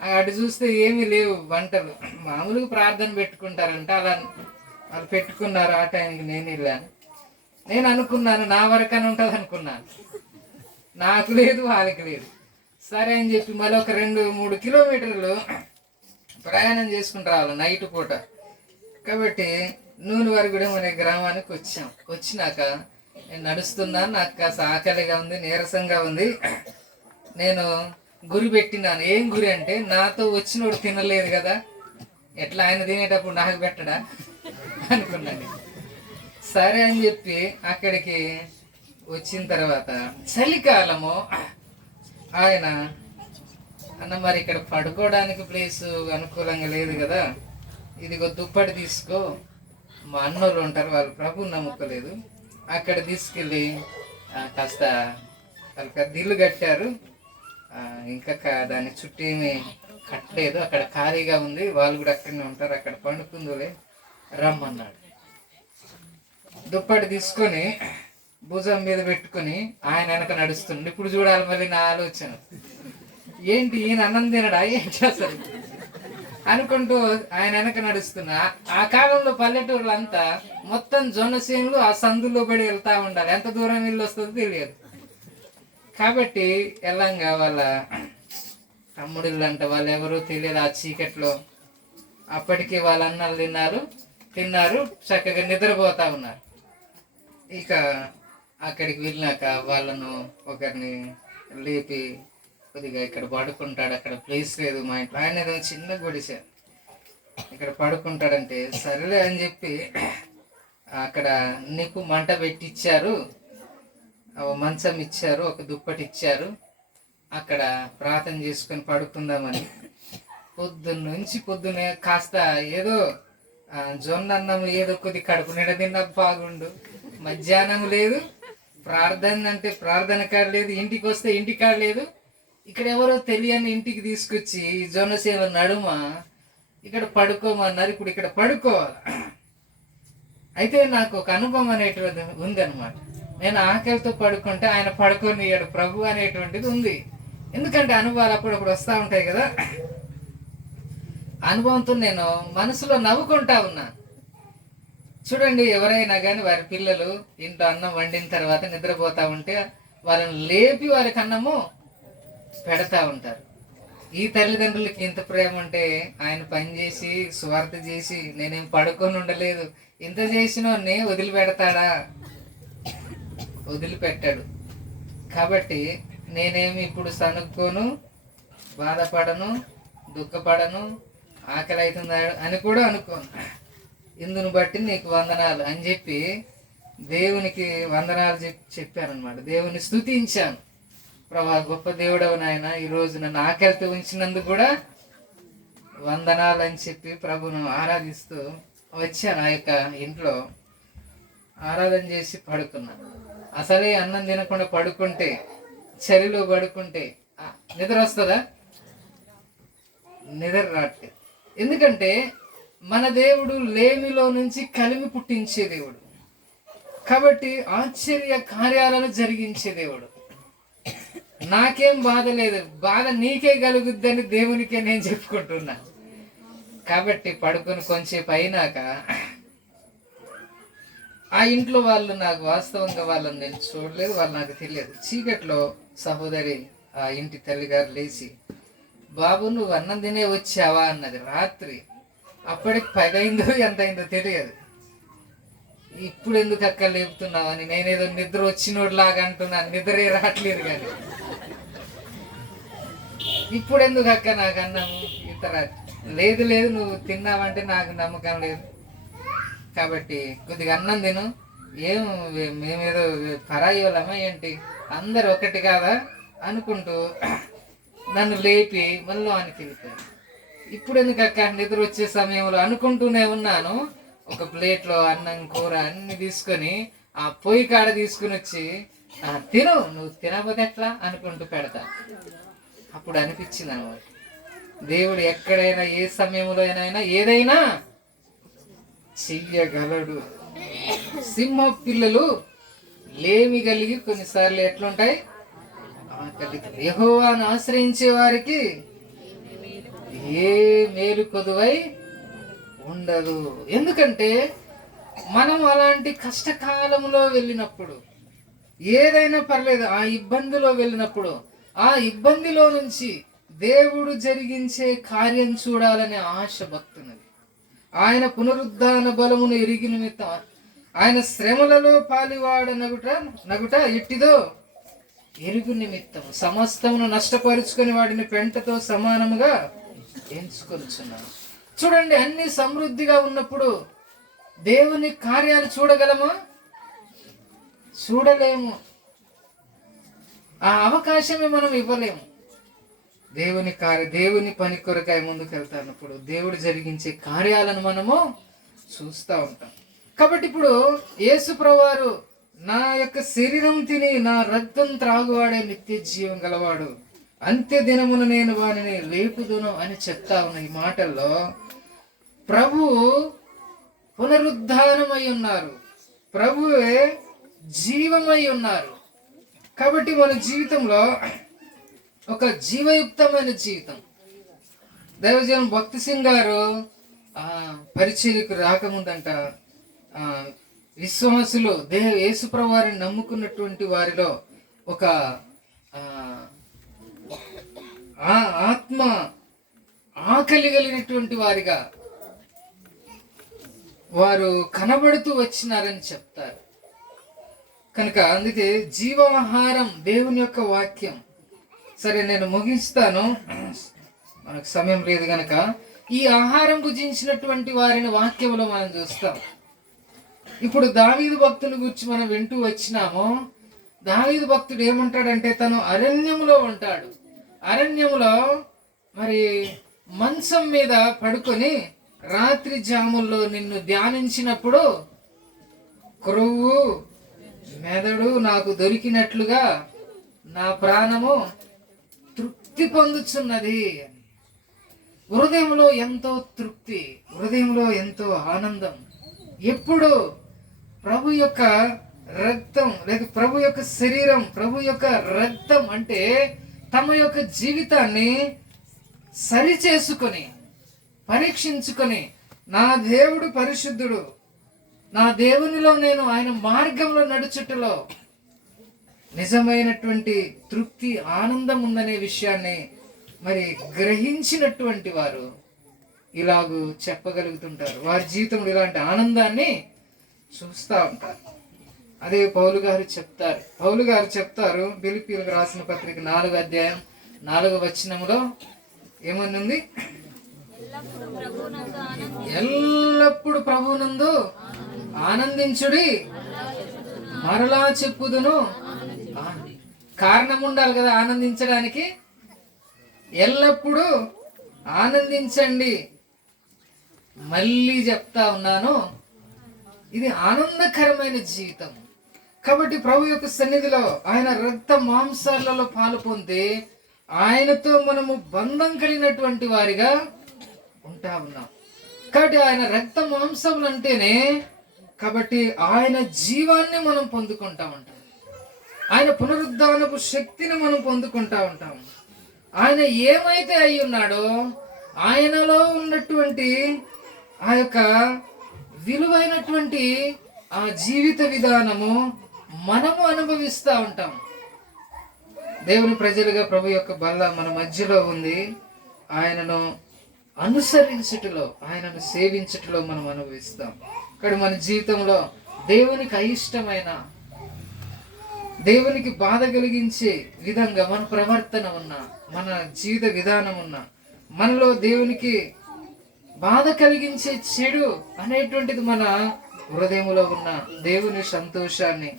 అటు చూస్తే ఏమీ లేవు వంటలు. మామూలుగా ప్రార్థన పెట్టుకుంటారంట, అలా వాళ్ళు పెట్టుకున్నారు. ఆ టైంకి నేను వెళ్ళాను. నేను అనుకున్నాను నా వరకని ఉంటుంది అనుకున్నాను. నాకు లేదు, వాళ్ళకి లేదు. సరే అని చెప్పి మళ్ళీ ఒక 2-3 కిలోమీటర్లు ప్రయాణం చేసుకుని రావాలి నైట్ పూట. కాబట్టి నూనెవరగూడెం అనే గ్రామానికి వచ్చాం. వచ్చినాక నేను నడుస్తున్నాను. నాకు కాస్త ఆకలిగా ఉంది, నీరసంగా ఉంది. నేను గురి పెట్టినాను. ఏం గురి అంటే, నాతో వచ్చినోడు తినలేదు కదా, ఎట్లా ఆయన తినేటప్పుడు నాకు పెట్టడా అనుకున్నాను. సరే అని చెప్పి అక్కడికి వచ్చిన తర్వాత చలికాలము ఆయన అన్న మరి ఇక్కడ పడుకోవడానికి ప్లేసు అనుకూలంగా లేదు కదా, ఇదిగో దుప్పటి తీసుకో. మా అన్నోళ్ళు ఉంటారు, వాళ్ళు ప్రభు నమ్ముకోలేదు. అక్కడ తీసుకెళ్ళి కాస్త వాళ్ళు పెద్ద ఇల్లు కట్టారు. ఇంకా దాని చుట్టూ ఏమీ కట్టలేదు, అక్కడ ఖాళీగా ఉంది. వాళ్ళు కూడా అక్కడనే ఉంటారు, అక్కడ పండుకుందులే రమ్మన్నాడు. దుప్పటి తీసుకొని భుజం మీద పెట్టుకొని ఆయన వెనక నడుస్తుండే. ఇప్పుడు చూడాలి మళ్ళీ నా ఆలోచన, ఏంటి ఈయన అన్నం తినడా, ఏం చేస్తారు అనుకుంటూ ఆయన వెనక నడుస్తున్నా. ఆ కాలంలో పల్లెటూరులు అంతా మొత్తం జొన్న చేనులు ఆ సందులో పడి వెళ్తా ఉండాలి. ఎంత దూరం ఇల్లు వస్తుందో తెలియదు. కాబట్టి ఎల్లంగా వాళ్ళ తమ్ముడిల్లు అంట, వాళ్ళు ఎవరో తెలియదు. ఆ చీకట్లో అప్పటికి వాళ్ళ అన్నలు తిన్నారు, చక్కగా నిద్రపోతా ఉన్నారు. ఇక అక్కడికి వెళ్ళినాక వాళ్ళను ఒకరిని లేపి, కొద్దిగా ఇక్కడ పడుకుంటాడు, అక్కడ ప్లేస్ లేదు మా ఇంట్లో. ఆయన ఏదో చిన్న గుడిసె, ఇక్కడ పడుకుంటాడంటే సరేలే అని చెప్పి అక్కడ నీకు మంట పెట్టిచ్చారు, మంచం ఇచ్చారు, ఒక దుప్పటి ఇచ్చారు. అక్కడ ప్రార్థన చేసుకొని పడుకుందామని పొద్దున్నే కాస్త ఏదో జొన్న అన్నం ఏదో కొద్ది కడుపు నిండా తిన్నా బాగుండు. మధ్యాహ్నం లేదు, ప్రార్థన అంటే ప్రార్థన కాడ లేదు, ఇంటికి వస్తే ఇంటి కాడ లేదు. ఇక్కడ ఎవరో తెలియని ఇంటికి తీసుకొచ్చి జొన్నసేల నడుమ ఇక్కడ పడుకోమన్నారు. ఇప్పుడు ఇక్కడ పడుకోవాలి. అయితే నాకు ఒక అనుభవం అనేటువంటిది ఉందన్నమాట. నేను ఆకలితో పడుకుంటే ఆయన పడుకోనియ్యాడు ప్రభు అనేటువంటిది ఉంది. ఎందుకంటే అనుభవాలు అప్పుడప్పుడు వస్తూ ఉంటాయి కదా. అనుభవంతో నేను మనసులో నవ్వుకుంటా ఉన్నా. చూడండి, ఎవరైనా కానీ వారి పిల్లలు ఇంట్లో అన్నం వండిన తర్వాత నిద్రపోతా ఉంటే వాళ్ళని లేపి వారికి అన్నము పెడతా ఉంటారు. ఈ తల్లిదండ్రులకి ఇంత ప్రేమ ఉంటే ఆయన పని చేసి స్వార్థ చేసి నేనేం పడుకొని ఉండలేదు, ఇంత చేసినోన్ని వదిలిపెడతాడా? వదిలిపెట్టాడు. కాబట్టి నేనేమి ఇప్పుడు సనుక్కోను, బాధపడను, దుఃఖపడను, ఆకలి అవుతుంది అని కూడా అనుకోను. ఇందును బట్టి నీకు వందనాలు అని చెప్పి దేవునికి వందనాలు చెప్పానమాట. దేవుని స్తుతించాను. ప్రభా, గొప్ప దేవుడవు నాయన, ఈరోజు నన్ను ఆకలితో ఉంచినందుకు కూడా వందనాలు అని చెప్పి ప్రభును ఆరాధిస్తూ వచ్చాను. ఆ యొక్క ఇంట్లో ఆరాధన చేసి పడుకున్నాను. అసలే అన్నం తినకుండా పడుకుంటే, చలిలో పడుకుంటే నిద్ర వస్తుందా? నిద్ర రాట్లేదు. ఎందుకంటే మన దేవుడు లేమిలో నుంచి కలిమి పుట్టించే దేవుడు కాబట్టి ఆశ్చర్య కార్యాలను జరిగించే దేవుడు. నాకేం బాధ లేదు, బాధ నీకే కలుగుద్దని దేవునికే నేను చెప్పుకుంటున్నా. కాబట్టి పడుకొని కొంచెంసేపు అయినాక ఆ ఇంట్లో వాళ్ళు, నాకు వాస్తవంగా వాళ్ళని నేను చూడలేదు, వాళ్ళు నాకు తెలియదు. చీకట్లో సహోదరి ఆ ఇంటి తల్లిగారు లేచి, బాబు నువ్వు అన్నం తినే వచ్చావా అన్నది. రాత్రి అప్పటికి 10 అయిందో ఎంత అయిందో తెలియదు. ఇప్పుడు ఎందుకు అక్క లేపుతున్నావు అని నేనేదో నిద్ర వచ్చినోడులాగా అంటున్నాను. నిద్రే రావట్లేదు కానీ ఇప్పుడు ఎందుకు అక్క నాకు అన్నాము ఇంత లేదు లేదు నువ్వు తిన్నావంటే నాకు నమ్మకం లేదు, కాబట్టి కొద్దిగా అన్నం తిను. ఏం మేమేదో పరాయి వాళ్ళమా ఏంటి, అందరు ఒకటి కాదా అనుకుంటూ నన్ను లేపి మళ్ళీ ఆయనకి వెళ్ళిపోయాను. ఇప్పుడు ఎందుకు అక్క నిద్ర వచ్చే సమయంలో అనుకుంటూనే ఉన్నాను. ఒక ప్లేట్లో అన్నం కూర అన్ని తీసుకొని ఆ పొయ్యి కాడ తీసుకుని వచ్చి తిను, నువ్వు తినకపోతే ఎట్లా అనుకుంటూ పెడతా. అప్పుడు అనిపించింది అన్నమాట, దేవుడు ఎక్కడైనా ఏ సమయంలో అయినా ఏదైనా చెయ్యగలడు. సింహ పిల్లలు లేమి కలిగి కొన్నిసార్లు ఎట్లుంటాయి, యెహోవాను ఆశ్రయించే వారికి ఏ మేలు కొదువై ఉండదు. ఎందుకంటే మనం అలాంటి కష్టకాలంలో వెళ్ళినప్పుడు, ఏదైనా పర్లేదు, ఆ ఇబ్బందిలో వెళ్ళినప్పుడు, ఆ ఇబ్బందిలో నుంచి దేవుడు జరిగించే కార్యం చూడాలనే ఆశ భక్తున్నది. ఆయన పునరుద్ధాన బలమును ఎరిగి నిమిత్తం ఆయన శ్రమలలో పాలివాడ నగుట ఎట్టిదో ఎరుగు నిమిత్తం సమస్తమును నష్టపరుచుకొని వాడిని పెంటతో సమానముగా ఎంచుకొనుచున్నాను. చూడండి, అన్ని సమృద్ధిగా ఉన్నప్పుడు దేవుని కార్యాలు చూడగలమా? చూడలేము. ఆ అవకాశమే మనం ఇవ్వలేము. దేవుని పని కొరకాయ ముందుకు వెళ్తానప్పుడు దేవుడు జరిగించే కార్యాలను మనము చూస్తూ ఉంటాం. కాబట్టి ఇప్పుడు యేసు ప్రభువారు నా యొక్క శరీరం తిని నా రక్తం త్రాగువాడే నిత్య జీవం గలవాడు, అంత్య దినమున నేను వానిని లేపుదును అని చెప్తా ఉన్న ఈ మాటల్లో ప్రభు పునరుద్ధానమై ఉన్నారు, ప్రభువే జీవమై ఉన్నారు. కాబట్టి మన జీవితంలో ఒక జీవయుక్తమైన జీవితం. దైవజనం భక్తి సింగ్ గారు పరిచర్యకు రాకముందంట విశ్వాసులు యేసుప్రభు వారిని నమ్ముకున్నటువంటి వారిలో ఒక ఆత్మ ఆకలి కలిగినటువంటి వారిగా వారు కనబడుతూ వచ్చినారని చెప్తారు. కనుక అందుకే జీవాహారం దేవుని యొక్క వాక్యం. సరే, నేను ముగిస్తాను, మనకు సమయం లేదు గనక. ఈ ఆహారం భుజించినటువంటి వారిని వాక్యంలో మనం చూస్తాం. ఇప్పుడు దావీదు భక్తుల గురించి మనం వింటూ వచ్చినాము. దావీదు భక్తుడు ఏమంటాడంటే, తను అరణ్యములో ఉంటాడు. అరణ్యములో మరి మంచం మీద పడుకొని రాత్రి జాముల్లో నిన్ను ధ్యానించినప్పుడు క్రొవ్వు మెదడు నాకు దొరికినట్లుగా నా ప్రాణము తృప్తి పొందుచున్నది. హృదయంలో ఎంతో తృప్తి, హృదయంలో ఎంతో ఆనందం. ఎప్పుడు ప్రభు యొక్క రక్తం లేక ప్రభు యొక్క శరీరం, ప్రభు యొక్క రక్తం అంటే తమ యొక్క జీవితాన్ని సరి చేసుకొని పరీక్షించుకొని, నా దేవుడు పరిశుద్ధుడు, నా దేవునిలో నేను ఆయన మార్గంలో నడుచుటలో నిజమైనటువంటి తృప్తి ఆనందం ఉందనే విషయాన్ని మరి గ్రహించినటువంటి వారు ఇలాగూ చెప్పగలుగుతుంటారు. వారి జీవితంలో ఇలాంటి ఆనందాన్ని చూస్తూ ఉంటారు. అదే పౌలు గారు చెప్తారు ఫిలిప్పీయులకు రాసిన పత్రిక 4వ అధ్యాయం 4వ వచనంలో ఏమనుంది? ఎల్లప్పుడు ప్రభువునందు ఆనందించుడి, మరలా చెప్పుదును. కారణం ఉండాలి కదా ఆనందించడానికి. ఎల్లప్పుడూ ఆనందించండి. మళ్ళీ చెప్తా ఉన్నాను, ఇది ఆనందకరమైన జీవితం. కాబట్టి ప్రభు యొక్క సన్నిధిలో ఆయన రక్త మాంసాలలో పాలు పొంది ఆయనతో మనము బంధం కలిగినటువంటి వారిగా ఉంటా ఉన్నాం. కాబట్టి ఆయన రక్త మాంసములు అంటేనే కాబట్టి ఆయన జీవాన్ని మనం పొందుకుంటా ఉంటాం, ఆయన పునరుద్ధానపు శక్తిని మనం పొందుకుంటా ఉంటాం. ఆయన ఏమైతే అయి ఉన్నాడో ఆయనలో ఉన్నటువంటి ఆ యొక్క విలువైనటువంటి ఆ జీవిత విధానము మనము అనుభవిస్తూ ఉంటాం. దేవుని ప్రజలుగా ప్రభు యొక్క బల్ల మన మధ్యలో ఉంది. ఆయనను అనుసరించుటలో, ఆయనను సేవించుటలో మనం అనుభవిస్తాం. ఇక్కడ మన జీవితంలో దేవునికి అయిష్టమైన, దేవునికి బాధ కలిగించే విధంగా మన ప్రవర్తన ఉన్న, మన జీవిత విధానం ఉన్న, మనలో దేవునికి బాధ కలిగించే చెడు అనేటువంటిది మన హృదయంలో ఉన్న దేవుని సంతోషాన్ని,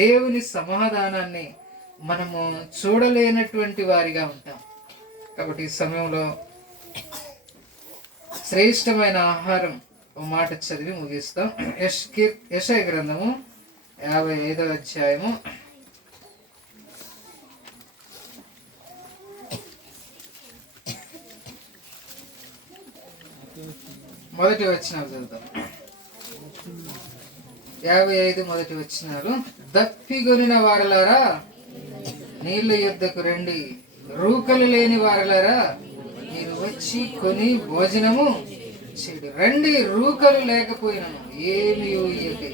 దేవుని సమాధానాన్ని మనము చూడలేనటువంటి వారిగా ఉంటాం. కాబట్టి ఈ సమయంలో శ్రేష్టమైన ఆహారం ఓ మాట చదివి ముగిస్తాం. యెషయా గ్రంథము 55వ అధ్యాయము 1వ వచనం చదువుతాం. 55 1వ వచనాలు. దప్పిగొనిన వారలారా నీళ్ళ యొద్దకు రండి, రూకలు లేని వారలారా మీరు వచ్చి కొని భోజనము చేడు. రండి, రూకలు లేకపోయినను ఏమి ఇయ్యకే,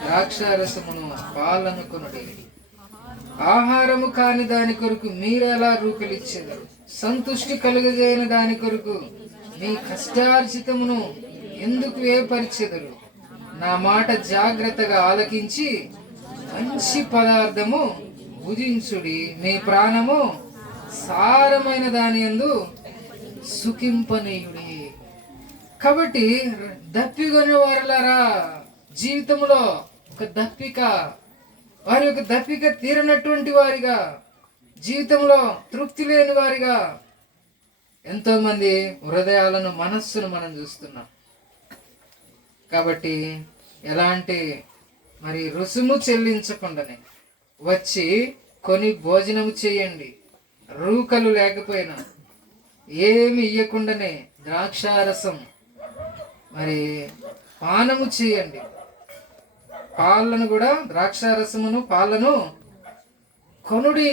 ద్రాక్షారసమును పాలను కొనుడి. ఆహారము కాని దాని కొరకు మీరెలా రూకలిచ్చేదారు? సంతుష్టి కలుగజేయని దాని కొరకు మీ కష్టార్జితమును ఎందుకు ఏర్పరిచెదరు? నా మాట జాగ్రత్తగా ఆలకించి మంచి పదార్థము భుజించుడి, మీ ప్రాణము సారమైన దాని యందు సుఖింపనీయుడి. కాబట్టి దప్పిగొని వారలారా, జీవితంలో ఒక దప్పిక, వారి యొక్క దప్పిక తీరనటువంటి వారిగా, జీవితంలో తృప్తి లేని వారిగా ఎంతో మంది హృదయాలను, మనస్సును మనం చూస్తున్నాం. కాబట్టి ఎలాంటి మరి రుసుము చెల్లించకుండానే వచ్చి కొని భోజనము చేయండి, రూకలు లేకపోయినా ఏమి ఇయ్యకుండానే ద్రాక్షారసం మరి పానము చేయండి. పాలను కూడా, ద్రాక్షారసమును పాలను కొనుడి.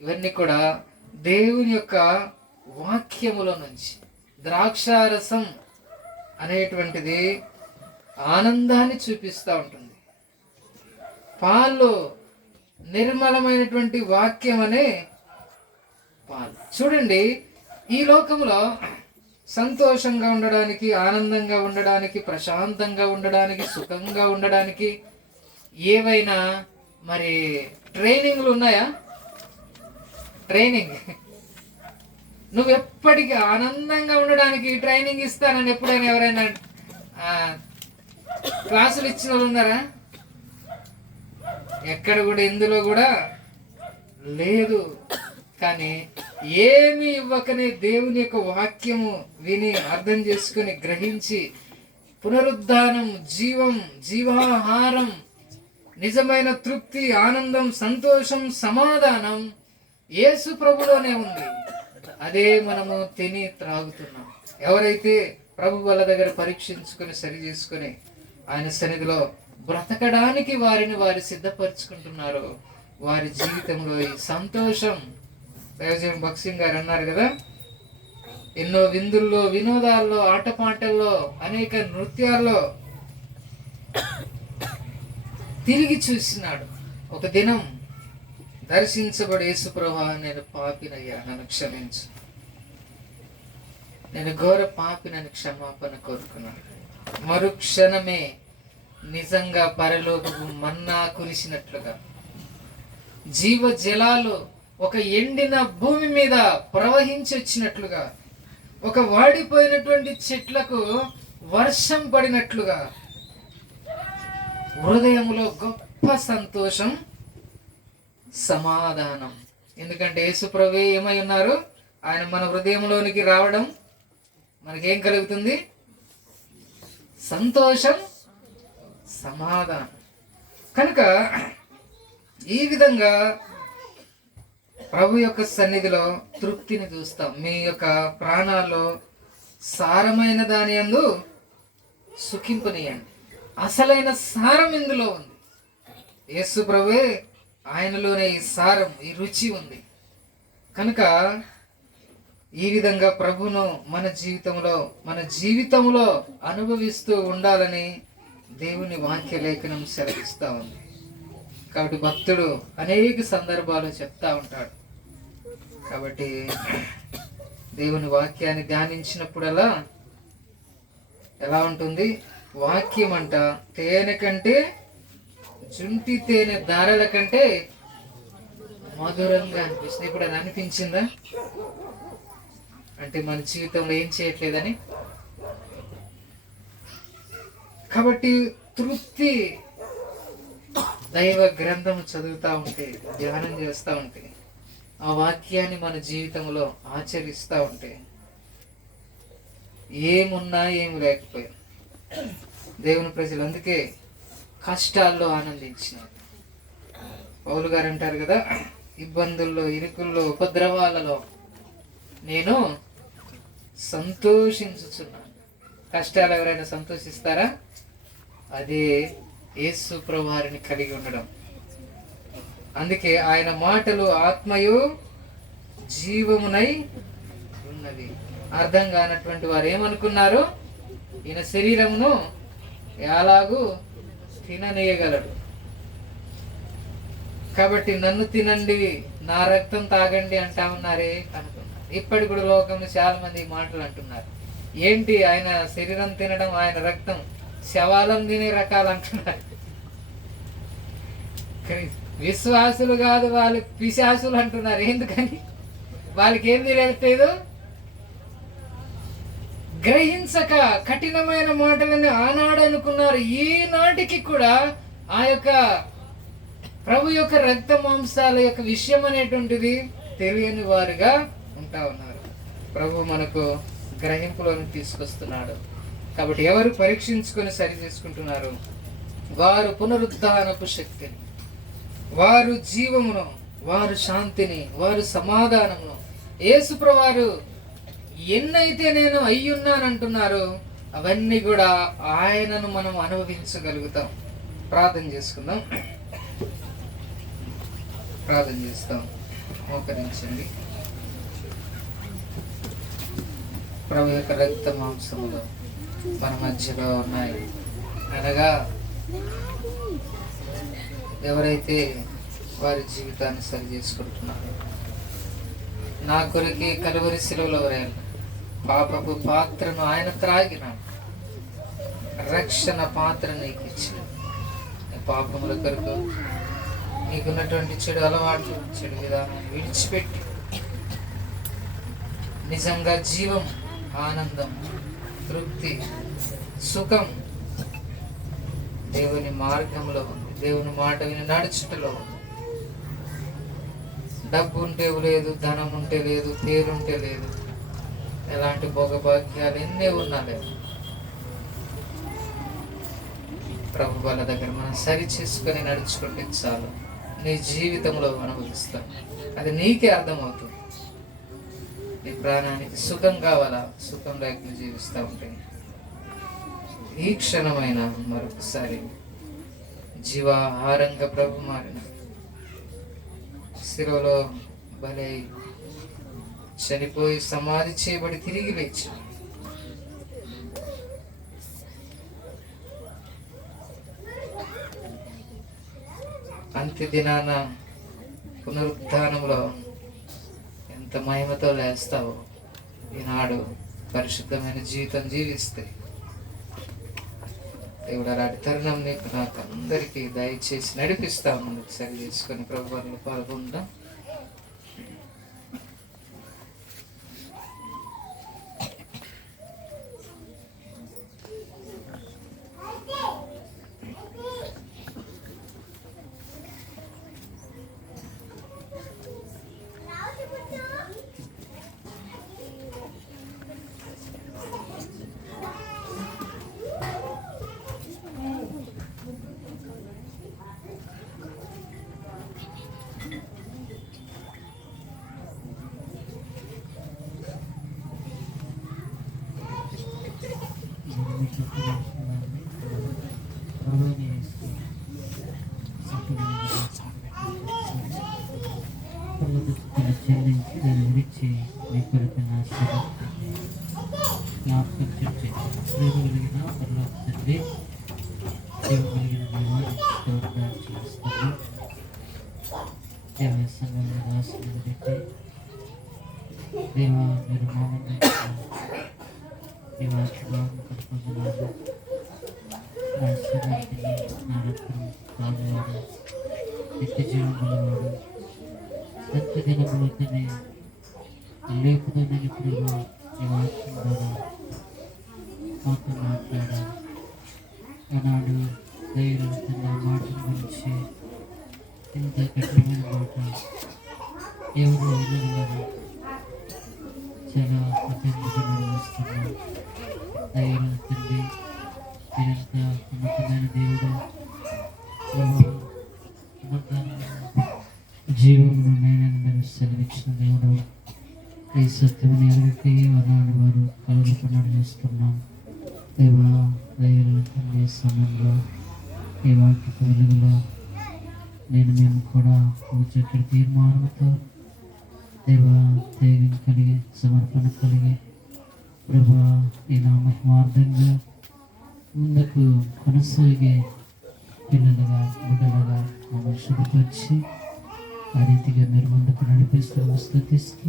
ఇవన్నీ కూడా దేవుని యొక్క వాక్యముల నుంచి. ద్రాక్షారసం అనేటువంటిది ఆనందాన్ని చూపిస్తూ ఉంటుంది. పాలు నిర్మలమైనటువంటి వాక్యం అనే పాలు. చూడండి, ఈ లోకంలో సంతోషంగా ఉండడానికి, ఆనందంగా ఉండడానికి, ప్రశాంతంగా ఉండడానికి, సుఖంగా ఉండడానికి ఏవైనా మరి ట్రైనింగ్లు ఉన్నాయా? ట్రైనింగ్, నువ్వు ఎప్పటికీ ఆనందంగా ఉండడానికి ట్రైనింగ్ ఇస్తానని ఎప్పుడైనా ఎవరైనా క్లాసులు ఇచ్చిన వాళ్ళు ఉన్నారా? ఎక్కడ కూడా, ఇందులో కూడా లేదు. కానీ ఏమి ఇవ్వకనే దేవుని యొక్క వాక్యము విని, అర్థం చేసుకుని, గ్రహించి పునరుద్ధానం, జీవం, జీవాహారం, నిజమైన తృప్తి, ఆనందం, సంతోషం, సమాధానం యేసు ప్రభులోనే ఉంది. అదే మనము తిని త్రాగుతున్నాం. ఎవరైతే ప్రభు వాళ్ళ దగ్గర పరీక్షించుకొని, సరి చేసుకొని ఆయన సన్నిధిలో బ్రతకడానికి వారు సిద్ధపరచుకుంటున్నారో వారి జీవితంలో ఈ సంతోషం. దైవజన్ భక్సింగ్ గారు అన్నారు కదా, ఎన్నో విందుల్లో, వినోదాల్లో, ఆటపాటల్లో, అనేక నృత్యాల్లో తిరిగి చూసినాడు. ఒక దినం దర్శించబడి, యేసుప్రభా, నేను పాపినయ్యా, నన్ను క్షమించు, నేను ఘోర పాపినని క్షమాపణ కోరుకున్నాను. మరుక్షణమే నిజంగా పరలోకపు మన్నా కురిసినట్లుగా, జీవ జలాలు ఒక ఎండిన భూమి మీద ప్రవహించి వచ్చినట్లుగా, ఒక వాడిపోయినటువంటి చెట్లకు వర్షం పడినట్లుగా హృదయంలో గొప్ప సంతోషం, సమాధానం. ఎందుకంటే యేసుప్రభువే ఏమై ఉన్నారు? ఆయన మన హృదయంలోనికి రావడం మనకేం కలుగుతుంది? సంతోషం, సమాధానం. కనుక ఈ విధంగా ప్రభు యొక్క సన్నిధిలో తృప్తిని చూస్తాం. మీ యొక్క ప్రాణాల్లో సారమైన దాని యందు సుఖింపనీయండి. అసలైన సారం ఇందులో ఉంది. యేసు ప్రభువే, ఆయనలోనే ఈ సారం, ఈ రుచి ఉంది. కనుక ఈ విధంగా ప్రభును మన జీవితంలో అనుభవిస్తూ ఉండాలని దేవుని వాక్య లేఖనం సెలవిస్తూ ఉంది. కాబట్టి భక్తుడు అనేక సందర్భాలు చెప్తా ఉంటాడు. కాబట్టి దేవుని వాక్యాన్ని ధ్యానించినప్పుడల్లా ఎలా ఉంటుంది? వాక్యం అంట తేనె కంటే, జుంటి తేనె దారల కంటే మధురంగా అనిపిస్తుంది. ఇప్పుడు అది అనిపించిందా? అంటే మన జీవితంలో ఏం చేయట్లేదని. కాబట్టి తృప్తి దైవ గ్రంథం చదువుతూ ఉంటే, ధ్యానం చేస్తూ ఉంటే, ఆ వాక్యాన్ని మన జీవితంలో ఆచరిస్తూ ఉంటే, ఏమున్నా ఏమి లేకపోయినా దేవుని ప్రజలు అందుకే కష్టాల్లో ఆనందించినారు. పౌలు గారు అంటారు కదా, ఇబ్బందుల్లో, ఇరుకుల్లో, ఉపద్రవాలలో నేను సంతోషించుచున్నాను. కష్టాలు ఎవరైనా సంతోషిస్తారా? అదే యేసు ప్రభువారిని కలిగి ఉండడం. అందుకే ఆయన మాటలు ఆత్మయు జీవమునై ఉన్నది. అర్థం కానటువంటి వారు ఏమనుకున్నారు? ఈయన శరీరమును ఎలాగూ తిననీయగలడు, కాబట్టి నన్ను తినండి, నా రక్తం తాగండి అంటా ఉన్నారే అనుకున్నారు. ఇప్పటి కూడా లోకంలో చాలా మంది మాటలు అంటున్నారు. ఏంటి ఆయన శరీరం తినడం, ఆయన రక్తం శవాలను తినే రకాలు అంటున్నారు. విశ్వాసులు కాదు, వాళ్ళు పిశాసులు అంటున్నారు. ఎందుకని? వాళ్ళకి ఏం తెలియట్లేదు, గ్రహించక కఠినమైన మాటలని ఆనాడు అనుకున్నారు. ఈనాటికి కూడా ఆ యొక్క ప్రభు యొక్క రక్త మాంసాల యొక్క విషయం అనేటువంటిది తెలియని వారుగా ఉంటా ఉన్నారు. ప్రభు మనకు గ్రహింపులోని తీసుకొస్తున్నాడు. కాబట్టి ఎవరు పరీక్షించుకొని సరి చేసుకుంటున్నారు, వారు పునరుద్ధానపు శక్తిని, వారు జీవమును, వారు శాంతిని, వారు సమాధానమును, యేసుప్రభువారు ఎన్నైతే నేను అయ్యున్నానంటున్నారో అవన్నీ కూడా ఆయనను మనం అనుభవించగలుగుతాం. ప్రార్థన చేసుకుందాం. ప్రార్థన చేస్తాం. మోకరించండి. ప్రభు యొక్క రక్త మాంసములు మన మధ్యలో ఉన్నాయి. అనగా ఎవరైతే వారి జీవితాన్ని సరి చేసుకుంటున్నారో, నా కొరకే కలువరి శిలువలో వేయాలి, పాపపు పాత్రను ఆయన త్రాగినాడు, రక్షణ పాత్ర నీకు ఇచ్చిన పాపముల కొరకు నీకున్నటువంటి చెడు అలవాట్లు, చెడు విధానాన్ని విడిచిపెట్టి నిజంగా జీవం, ఆనందం, తృప్తి, సుఖం దేవుని మార్గంలో ఉంది. దేవుని మాట విని నడుచుటలో ఉంది. డబ్బు ఉంటే లేదు, ధనం ఉంటే లేదు, పేరుంటే లేదు, ఎలాంటి భోగభాగ్యాలు ఎన్నే ఉన్నా లేదు. ప్రభు వాళ్ళ దగ్గర మనం సరి చేసుకొని నడుచుకుంటే చాలు, నీ జీవితంలో అనుభవిస్తాం. అది నీకే అర్థమవుతుంది. నీ ప్రాణానికి సుఖం కావాలా, సుఖం లేకుండా జీవిస్తూ ఉంటే ఈ క్షణమైన మరొకసారి జీవాహారంగా ప్రభు మారిన శిలువలో బలై చనిపోయి సమాధి చేయబడి తిరిగి లేచి అంత్య దినాన పునరుద్ధానంలో ఎంత మహిమతో లేస్తావో ఈనాడు పరిశుద్ధమైన జీవితం జీవిస్తే దేవుడు అలాంటి తరుణం నీకు నాకు అందరికీ దయచేసి నడిపిస్తా ఉన్నది. సరి చేసుకొని ప్రభుత్వంలో పాల్గొందాం. చెల్లించి దాన్ని విడిచి మీ కొరకు జ్ఞాపకం చేసి ప్రేమ కలిగిన పరలోక తండ్రి, ప్రేమ కలిగిన దేవాన్ని స్తోత్రాలు చేస్తున్నాం. దేవ సంఘంలో రాసిన పెట్టి దేవా మీరు మమ్మల్ని మీ వాక్యభావం కలుపుకున్నారు. నా శరీరాన్ని నా రక్తం తాగువాడు, నిత్య జీవం గలవాడు, ఎంత దినములతోనే లేపుదనే ఇప్పుడు ఈ వాక్యం ద్వారా మాతో మాట్లాడారు. ఆనాడు దైవస్తున్న మాటల గురించి ఇంత కఠినమైన మాట ఎవరు వినగలరు. చాలా అత్యంతగా నిర్వహిస్తున్నాం. దైవస్తుంది మీరెంత ఉన్నతమైన దేవుడు, జీవమును నేనని మీరు సెలవిచ్చిన దేవుడు. ఈ సత్యముని ఎవరికి అన్నాడు వారు కలుగుతున్నాడు చేస్తున్నాం. దేవా దైవతండి సమయంలో ఈ వాక్యకు వెలుగులో మేము కూడా కూర్చొని తీర్మానంతో దేవా ధైర్యం కలిగి సమర్పణ కలిగి ప్రభా ఈ నామహిమార్థంగా ముందుకు కొనసాగే పిల్లలుగా బిడ్డలుగా మమ్మల్ని శుభపరిచి ఆ రీతిగా మీరు ముందుకు నడిపిస్తూ స్తుతిస్తూ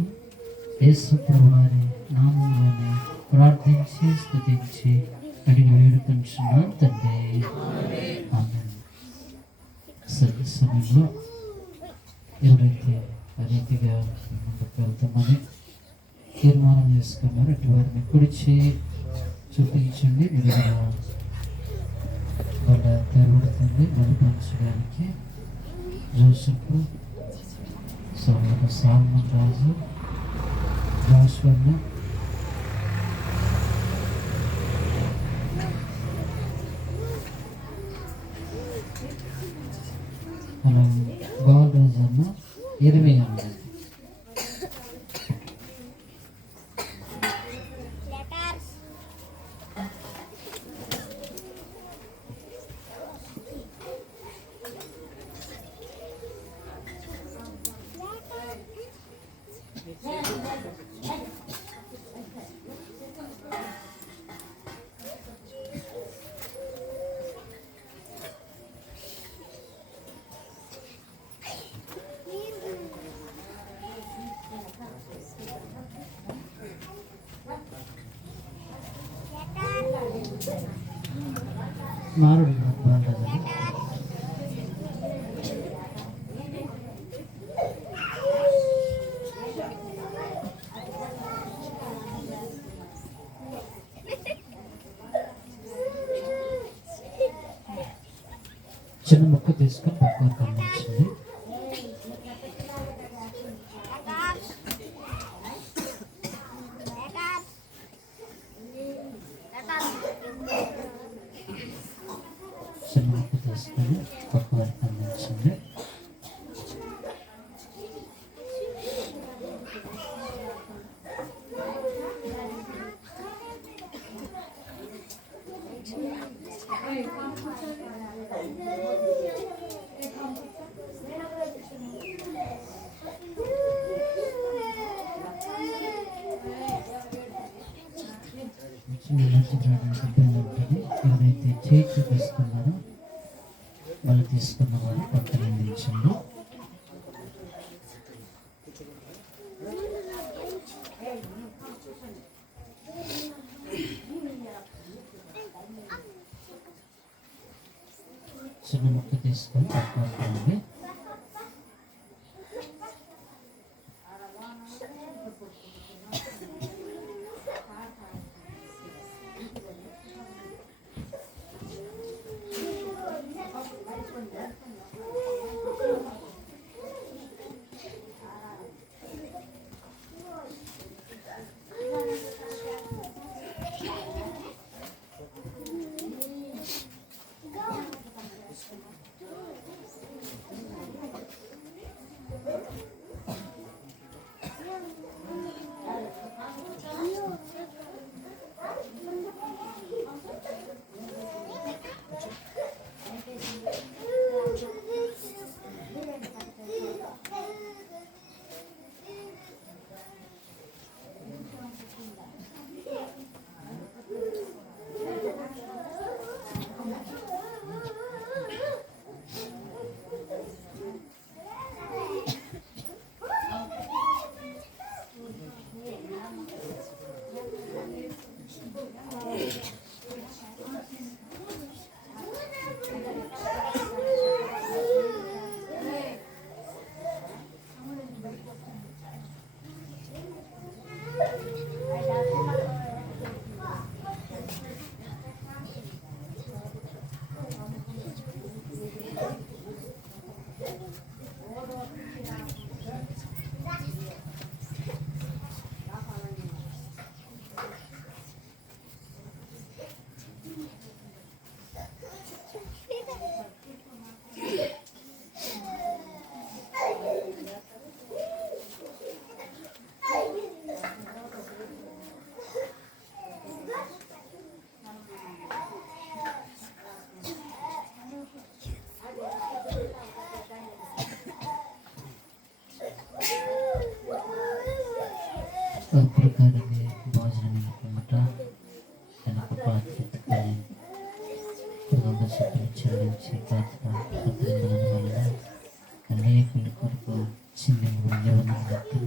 యేసు ప్రభువారి నామంలోనే ప్రార్థించి స్తుతించి అడిగి వేడుకుంటున్నాం తండ్రి. ఆమేన్. సరి సమయంలో ఎవరైతే ఆ రీతిగా ముందుకు వెళ్తామని తీర్మానం చేసుకున్నారు అటు వారిని కుడిచి చూపించండి. ఎదురుగా వాళ్ళ తెరబడుతుంది నడిపించడానికి జోసెఫ్, సాల్మన్ రాజు, జాస్వన్, మనం బాలరాజు అన్న 20 అన్నది. మారుడు బాలరాజు చిన్న మొక్క తీసుకొని పక్కన పంపించింది. చిన్న మొక్క తీసుకొని పక్కన పంపించింది. ఎవరైతే చేయి చూపిస్తున్నారో వాళ్ళు తీసుకున్న వారు పక్కన నిలిచండి. చిన్న ముక్క తీసుకొని పక్కన ప్రకారంగా భోజనం పిమ్మట వెనక బాధ్యతని కుటుంబ సభ్యులు చెల్లించి కృతజ్ఞతల వలన అనేకుల కొరకు చిన్న నిబంధన బట్టి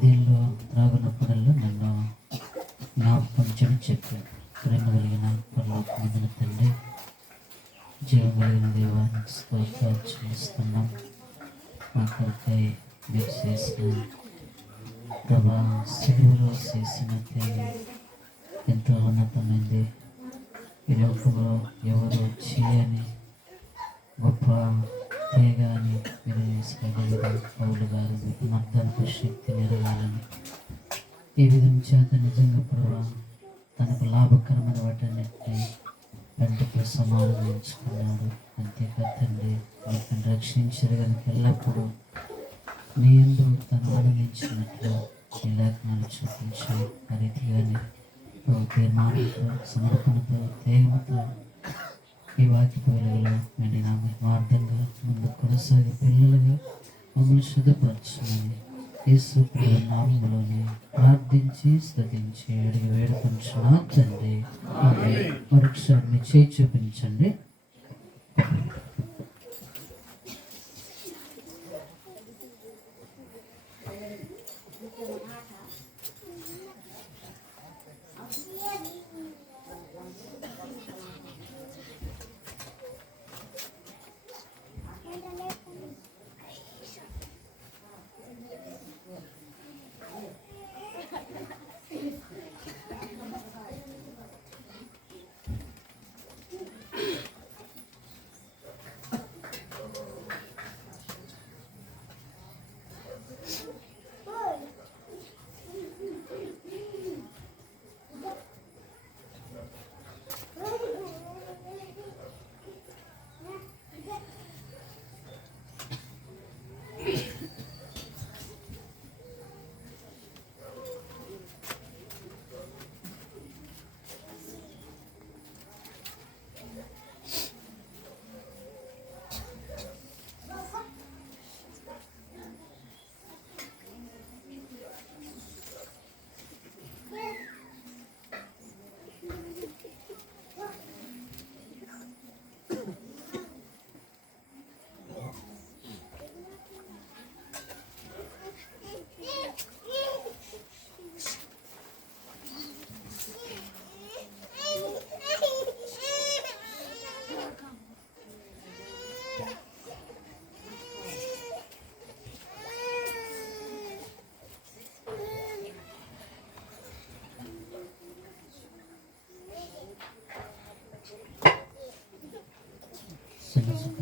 దీనిలో త్రాగునప్పుడల్లా నన్ను జ్ఞాపకం చెప్పి ప్రేమ కలిగిన పరలోకమందున తండ్రి, జీవం కలిగిన దేవానికి స్తోత్రాలు చెల్లిస్తున్నాం. మా కొరకై మీరు చేసిన ప్రభా సిలువలో చేసిన త్యాగం ఎంతో ఉన్నతమైంది. ఈ లోకంలో ఎవరు చేయని గొప్ప త్యాగాన్ని మీరు వేసుకోగలిగిన పౌలు గారు మీకు మర్దానికి శక్తి నెరగాలని ఈ విధం చేత నిజంగా ప్రభా తనకు లాభకరమైన వాటన్నిటిని వెంటనే సమానంగా ఎంచుకున్నాడు. అంతేకాదు తండ్రి, మీకు రక్షించారు కనుక ఎల్లప్పుడూ నీ యందు తను ఆనందించినట్లు ఈ లేఖనాలు చూపించాయి. ఆ రీతిగానే తీర్మానంతో, సమర్పణతో, తేగముతో ఈ వాక్య వెలుగులో నిండిన మార్గంగా ముందు కొనసాగి పిల్లలుగా మమ్మల్ని శుద్ధపరచమని యేసు ప్రభువు నామములోనే ప్రార్థించి స్తుతించి అడిగి వేడుకొంచున్నాం తండ్రి. ఆమేన్. మరొకసారి మీ చేయి చూపించండి.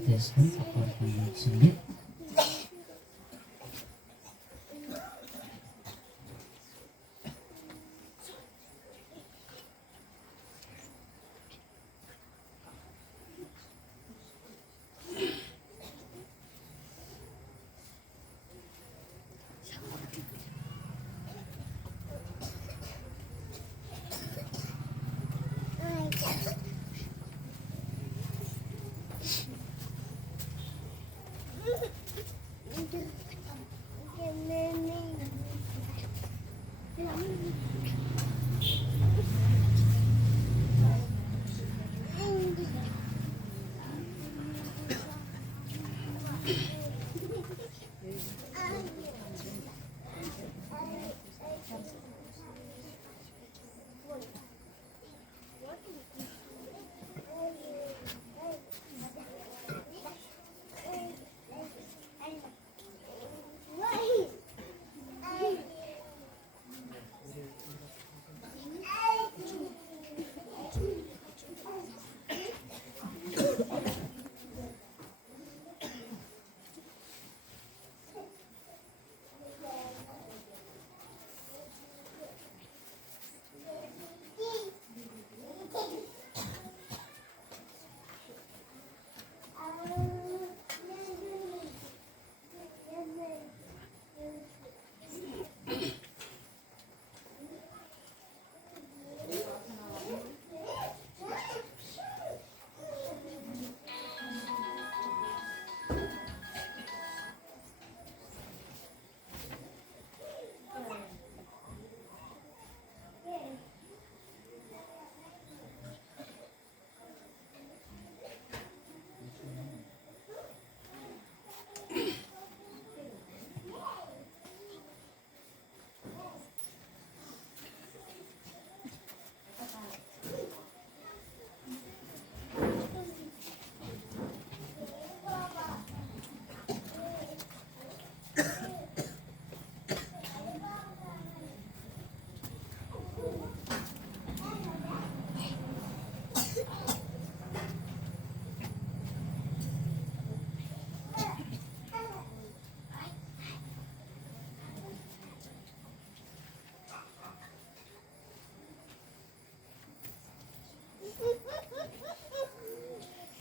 చేసుకుని వచ్చింది.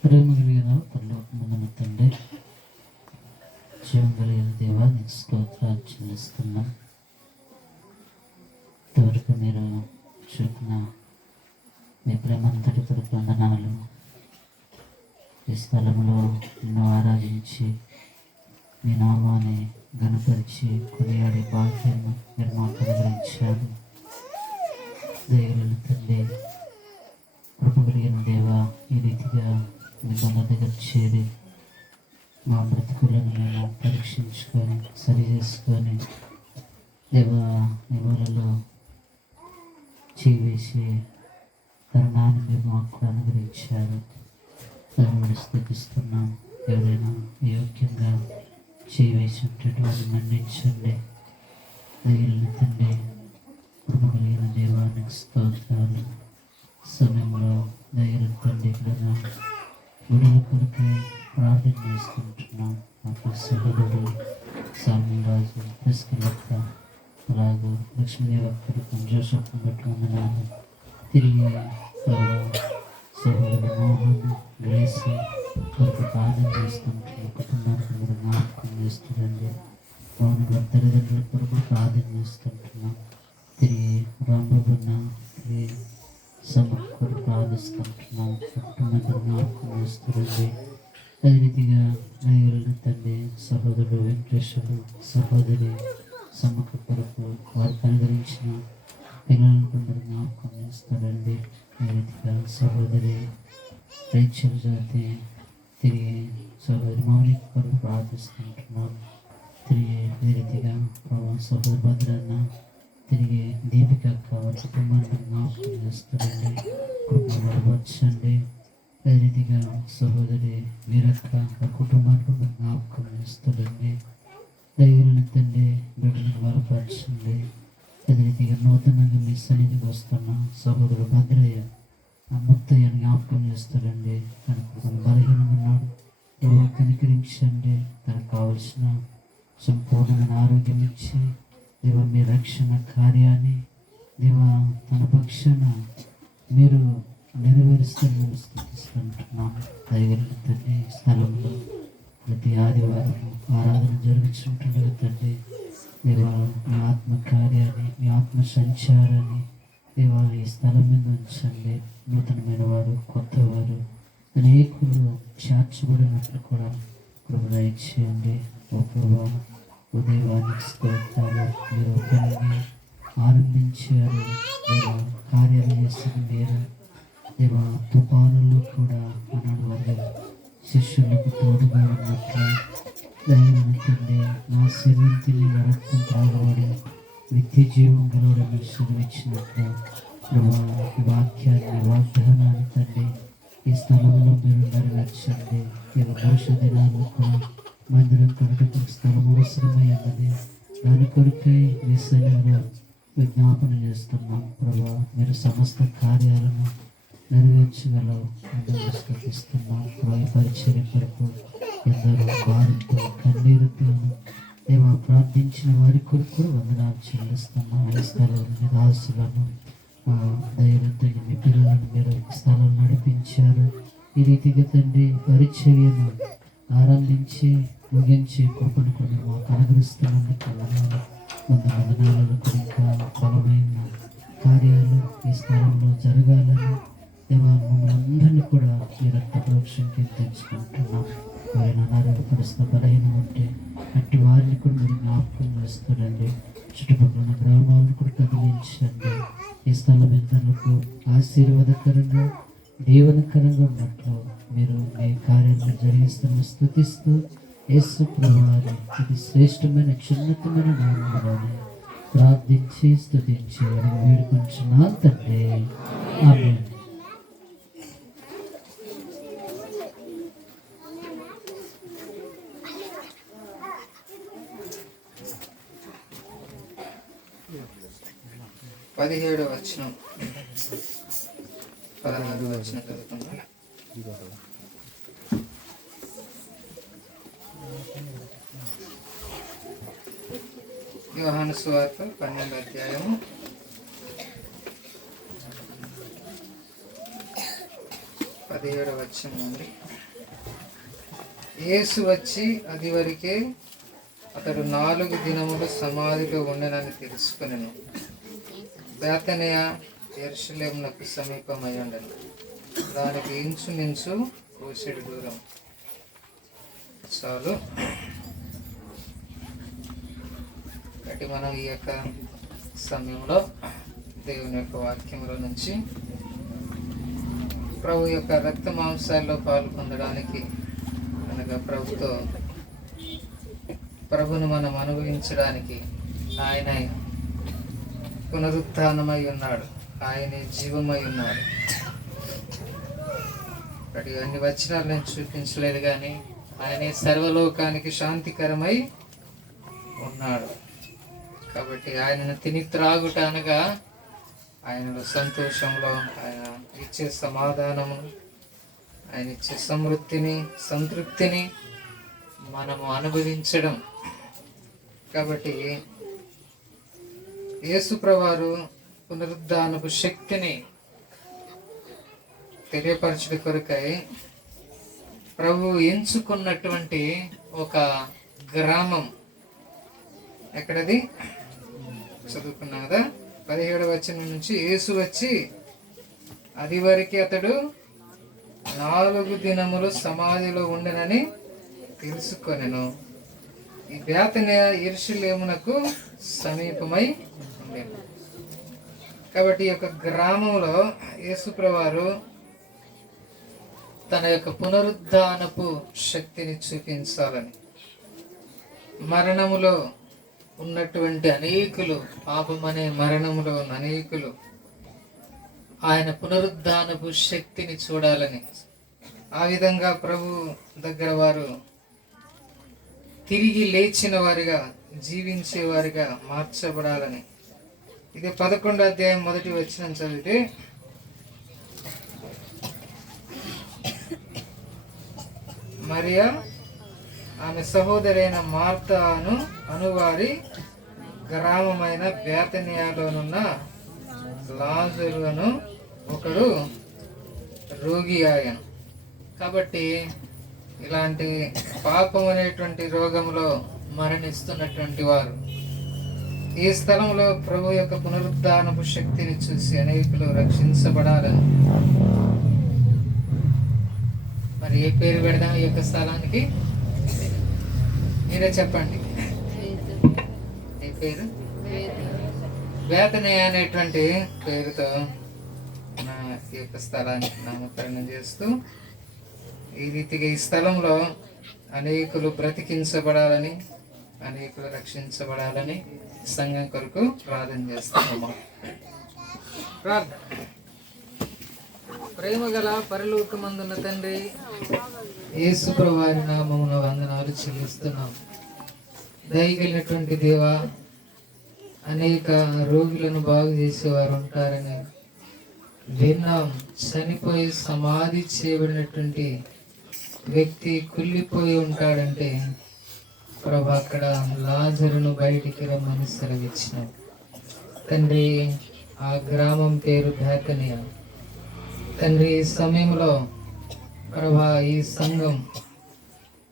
ప్రేమ కలిగిన పరలోకమందున తండ్రి, జీవం కలిగిన దేవా, నీకు స్తోత్రాలు చెల్లిస్తున్నాం. ఇంతవరకు మీరు చూపిన మీ ప్రేమంతటి కొరకు వందనాలు. ఈ స్థలంలో నిన్ను ఆరాధించి మీ నామాన్ని గణపరిచి కొనియాడే భాగ్యాన్ని మీరు మాకు అనుగ్రహించారు. దయగలిగిన తండ్రి, కృప కలిగిన దేవా, ఈ రీతిగా మీ బంధ దగ్గర చేరి మా బ్రతుకులను మేము పరీక్షించుకొని సరి చేసుకొని దేవా నివాళలో చేసి తరుణాన్ని మీరు మాకు అనుగ్రహించారు. దాన్ని స్థుతిస్తున్నాం. ఎవరైనా యోగ్యంగా చేసి ఉంటేటువంటి మన్నించండి. దయగలిగిన తండ్రి, కృప కలిగిన దేవానికి స్తోత్రాలు. సమయంలో దయగలిగిన తండ్రి, ఇక్కడ గుడుల కొరకై ప్రార్థన చేసుకుంటున్నాం. మాకు సహోదరుడు సామ్రాజు ప్రెస్కలక్క అలాగే లక్ష్మీదేవి కొరకు జోసఫ్ బట్టి వందనాలు. తిరిగి సహోదరుడు మోహన్ గ్రేస్ కొరకు ప్రార్థన చేసుకుంటున్నాం. కుటుంబానికి మీరు జ్ఞాపకం చేస్తుందండి. మౌన గారి తల్లిదండ్రుల కొరకు ప్రార్థన చేసుకుంటున్నాం. తిరిగి రాంబాబున్న తిరిగి సమకూరు ప్రార్థిస్తుంటున్నాం. కుటుంబానికి జ్ఞాపకం చేస్తుందండి. అదే రీతిగా దయగలిగిన తండ్రి, సహోదరుడు వెంకటేశ్వరుడు సహోదరి సమ్మక్క కొరకు వారికి అనుగ్రహించిన పిల్లలను కొందరు జ్ఞాపకం చేస్తారండి. అదే రీతిగా సహోదరి రేచల్ జాతి తిరిగి సహోదరి మౌలిక కొరకు ప్రార్థిస్తుంటున్నాం. తిరిగి అదే రీతిగా ప్రభావ సహోదరి భద్రన్న తిరిగి దీపిక వారి కుటుంబాన్ని జ్ఞాపకం చేస్తారండి. కుటుంబం బలపరచండి. అదే రీతిగా సహోదరి వీరక్క వారి కుటుంబానికి జ్ఞాపకం చేస్తారండి. దైవలను తండ్రి బిడ్డలను బలపరచండి. అదే రీతిగా నూతనంగా మీ సన్నిధికి వస్తున్న సహోదరుడు భద్రయ్య ముత్తయ్యను జ్ఞాపకం చేస్తారండి. తనకు బలహీనంగా ఉన్నాడు, ఎవరో కనికరించండి. తనకు కావలసిన సంపూర్ణమైన ఆరోగ్యం ఇచ్చి దేవ మీ రక్షణ కార్యాన్ని దేవ తన పక్షాన మీరు నెరవేరుస్తారని మేము స్థుతిస్తుంటున్నాం. దయగలిగిన తండ్రి, స్థలంలో ప్రతి ఆదివారం ఆరాధన జరుగుతుంటుండగా తండ్రి దేవ మీ ఆత్మ కార్యాన్ని మీ ఆత్మ సంచారాన్ని దేవ ఈ స్థలం మీద ఉంచండి. నూతనమైన వారు కొత్తవారు అనేకులు చేర్చబడినట్లు కూడా కృప దయచేయండి. ఓ ప్రభా, ఉదయవానికి స్తోత్రాలు. మీరు ఒకరిని ఆరంభించారు దేవ, కార్యాలు చేసిన మీరు దేవ. తుఫానుల్లో కూడా అన్నాడు వారు శిష్యులకు తోడుగా ఉన్నట్లు దైవనండి. నా శరీరం తిని నా రక్తం త్రాగబడి నిత్య జీవం గలవడని శుభమిచ్చినట్లు ప్రభా, ఈ వాక్యాన్ని వాగ్దానాన్ని తండ్రి ఈ స్థలంలో మీరు నెరవేర్చండి. ఇక భవిష్య దినాలకు మందిరం కట్టడానికి స్థలం అవసరమై ఉన్నది. దాని కొరకై మీ సన్నిధిలో విజ్ఞాపన చేస్తున్నాం ప్రభా. మీరు సమస్త కార్యాలను నెరవేర్చగలవు. అందరూ స్థుతిస్తున్నాం. ప్రభు పరిచర్య కొరకు ఎందరో భారంతో కన్నీరుతో దేవ ప్రార్థించిన వారి కొరకు వందనాలు చెల్లిస్తున్నాం. ఈ స్థలంలో నిరాశలను దయలతో మీ పిల్లలను మీరు స్థలం నడిపించారు. ఈ రీతిగా తండ్రి పరిచర్యను ఆరంభించి ముగించి కృపను కూడా మాకు అనుగ్రహిస్తున్నందుకు వందనాలకు ఇంకా బలమైన కార్యాలు ఈ స్థలంలో జరగాలని దేవా మమ్మల్ని అందరినీ కూడా ఈ రక్త ప్రోక్షణకి తెచ్చుకుంటున్నాం. ఎవరైనా ఆరోగ్యపరుస్తున్న బలహీనం ఉంటే అట్టి వారిని కూడా మీరు జ్ఞాపకం చేస్తారండి. చుట్టుపక్కల ఉన్న గ్రామాలను కూడా కదిలించండి. ఈ స్థలం ఇతరులకు ఆశీర్వాదకరంగా దీవెనకరంగా ఉన్నట్లు మీరు మీ కార్యాలను జరిగిస్తున్న స్తుతిస్తూ యేసు ప్రభువారి ఇది శ్రేష్టమైన చిన్నతమైన నామములోనే ప్రార్థించి స్తుతించి అని వేడుకుంటున్నాను తండ్రి. ఆమేన్. పదిహేడు వచనం 16 వచనం చదువుకుందాం. యోహాను సువార్త 12వ అధ్యాయము 16 17వ వచనం నుండి. యేసు వచ్చి అది వరకే అతడు 4 దినములు సమాధిలో ఉండనని తెలుసుకొనెను. బేతనియ యెరూషలేమునకు సమీపమై ఉండెను. దానికి ఇంచుమించు కోసెడు దూరం. చాలు. కాబట్టి మనం ఈ యొక్క సమయంలో దేవుని యొక్క వాక్యంలో నుంచి ప్రభు యొక్క రక్త మాంసాల్లో పాలు పొందడానికి అనగా ప్రభును మనం అనుభవించడానికి ఆయన పునరుత్థానమై ఉన్నాడు, ఆయనే జీవమై ఉన్నాడు. అటు అన్ని వచనాలు నేను చూపించలేదు, కానీ ఆయనే సర్వలోకానికి శాంతికరమై ఉన్నాడు. కాబట్టి ఆయనను తిని త్రాగుట అనగా ఆయనలో సంతోషంలో ఆయన ఇచ్చే సమాధానము, ఆయన ఇచ్చే సమృద్ధిని, సంతృప్తిని మనము అనుభవించడం. కాబట్టి యేసుప్రవారు పునరుద్ధానపు శక్తిని తెలియపరచుట కొరకై ప్రభు ఎంచుకున్నటువంటి ఒక గ్రామం ఎక్కడది చదువుకున్నాం కదా. 17వ వచనం నుంచి, యేసు వచ్చి అది వరకు అతడు 4 దినములు సమాధిలో ఉండనని తెలుసుకొనెను. ఈ బేతనియ యెరూషలేమునకు సమీపమై ఉండెను. కాబట్టి ఈ యొక్క గ్రామంలో యేసుప్రవారు తన యొక్క పునరుద్ధానపు శక్తిని చూపించాలని, మరణములో ఉన్నటువంటి అనేకులు, పాపం అనే మరణములో ఉన్న అనేకులు ఆయన పునరుద్ధానపు శక్తిని చూడాలని, ఆ విధంగా ప్రభు దగ్గర వారు తిరిగి లేచిన వారిగా, జీవించే వారిగా మార్చబడాలని. ఇది 11వ అధ్యాయం 1వ వచనం చదివితే, మరియా ఆమె సహోదరైన మార్తాను అనువారి గ్రామమైన బేతనియాలోనున్న లాజరు అను ఒకడు రోగి ఆయను. కాబట్టి ఇలాంటి పాపం అనేటువంటి రోగంలో మరణిస్తున్నటువంటి వారు ఈ స్థలంలో ప్రభు యొక్క పునరుద్ధానపు శక్తిని చూసి అనేకులు రక్షించబడాలని. మరి ఏ పేరు పెడదాం ఈ యొక్క స్థలానికి? మీరే చెప్పండి. ఈ పేరు బేతనియ అనేటువంటి పేరుతో నా ఈ యొక్క స్థలానికి నామకరణం చేస్తూ, ఈ రీతిగా ఈ స్థలంలో అనేకులు బ్రతికించబడాలని, అనేకులు రక్షించబడాలని సంఘం కొరకు ప్రార్థన చేస్తాము. ప్రార్థన. ప్రేమ గల పరలోకమందున్న తండ్రి, యేసుప్రభు వారి నామమున వందనాలు చెల్లిస్తున్నాం. దయగలిగినటువంటి దేవా, అనేక రోగులను బాగు చేసేవారు ఉంటారని విన్నాం. చనిపోయి సమాధి చేయబడినటువంటి వ్యక్తి కుళ్ళిపోయి ఉంటాడంటే ప్రభు అక్కడ లాజరును బయటికి రమ్మని సెలవిచ్చినాం తండ్రి. ఆ గ్రామం పేరు బేతనియ. తండ్రి, ఈ సమయంలో ప్రభా ఈ సంఘం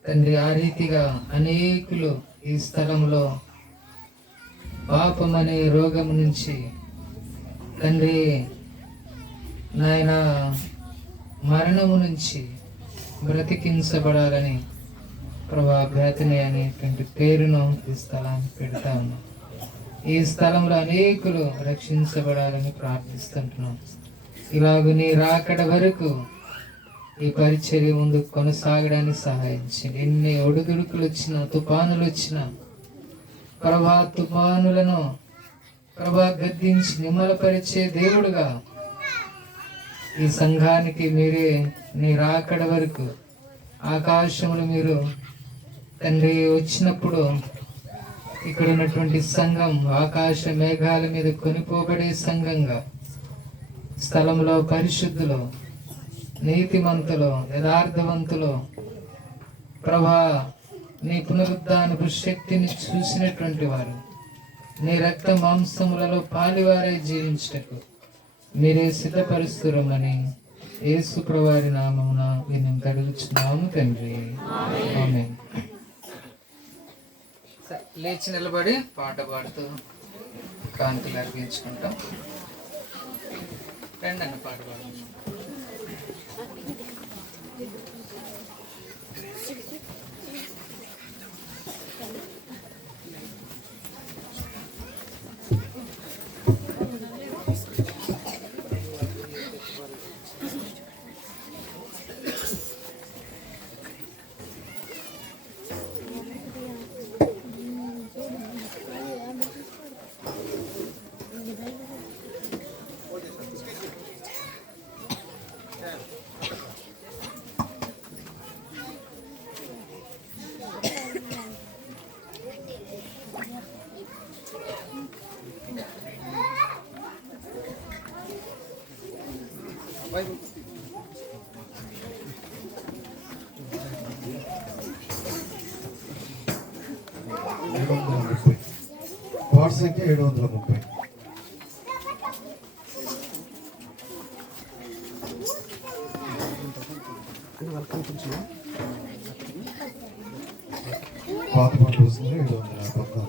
తండ్రి ఆ రీతిగా అనేకులు ఈ స్థలంలో పాపం అనే రోగం నుంచి తండ్రి నాయన మరణము నుంచి బ్రతికించబడాలని ప్రభా బేతనియ అనేటువంటి పేరును ఈ స్థలానికి పెడతా ఉన్నాం. ఈ స్థలంలో అనేకులు రక్షించబడాలని ప్రార్థిస్తుంటున్నాం. ఇలాగ నీ రాకడ వరకు ఈ పరిచర్య ముందు కొనసాగడానికి సహాయం చేయండి. ఎన్ని ఒడిదుడుకులు వచ్చినా, తుఫానులు వచ్చినా ప్రభా తుఫానులను ప్రభా గద్దించి నిమ్మలపరిచే దేవుడుగా ఈ సంఘానికి మీరే నీ రాకడ వరకు ఆకాశములు మీరు తండ్రి వచ్చినప్పుడు ఇక్కడ ఉన్నటువంటి సంఘం ఆకాశ మేఘాల మీద కొనిపోబడే సంఘంగా స్థలంలో పరిశుద్ధులు, నీతిమంతులు, యథార్థవంతులు ప్రభా నీ పునరుద్ధానపు శక్తిని చూసినటువంటి వారు నీ రక్త మాంసములలో పాలివారై జీవించటకు మీరే సిద్ధపరుస్తురమని యేసు ప్రభువారి నామమున వినయం అడుగుచున్నాము తండ్రి, ఆమేన్. లేచి నిలబడి పాట పాడుతూ కాంతులు అర్పించుకుంటాం. రండి అన్న పాట పాడు. వార్డ్ సంఖ్య 730. పాత పాటలు వస్తుంది 714.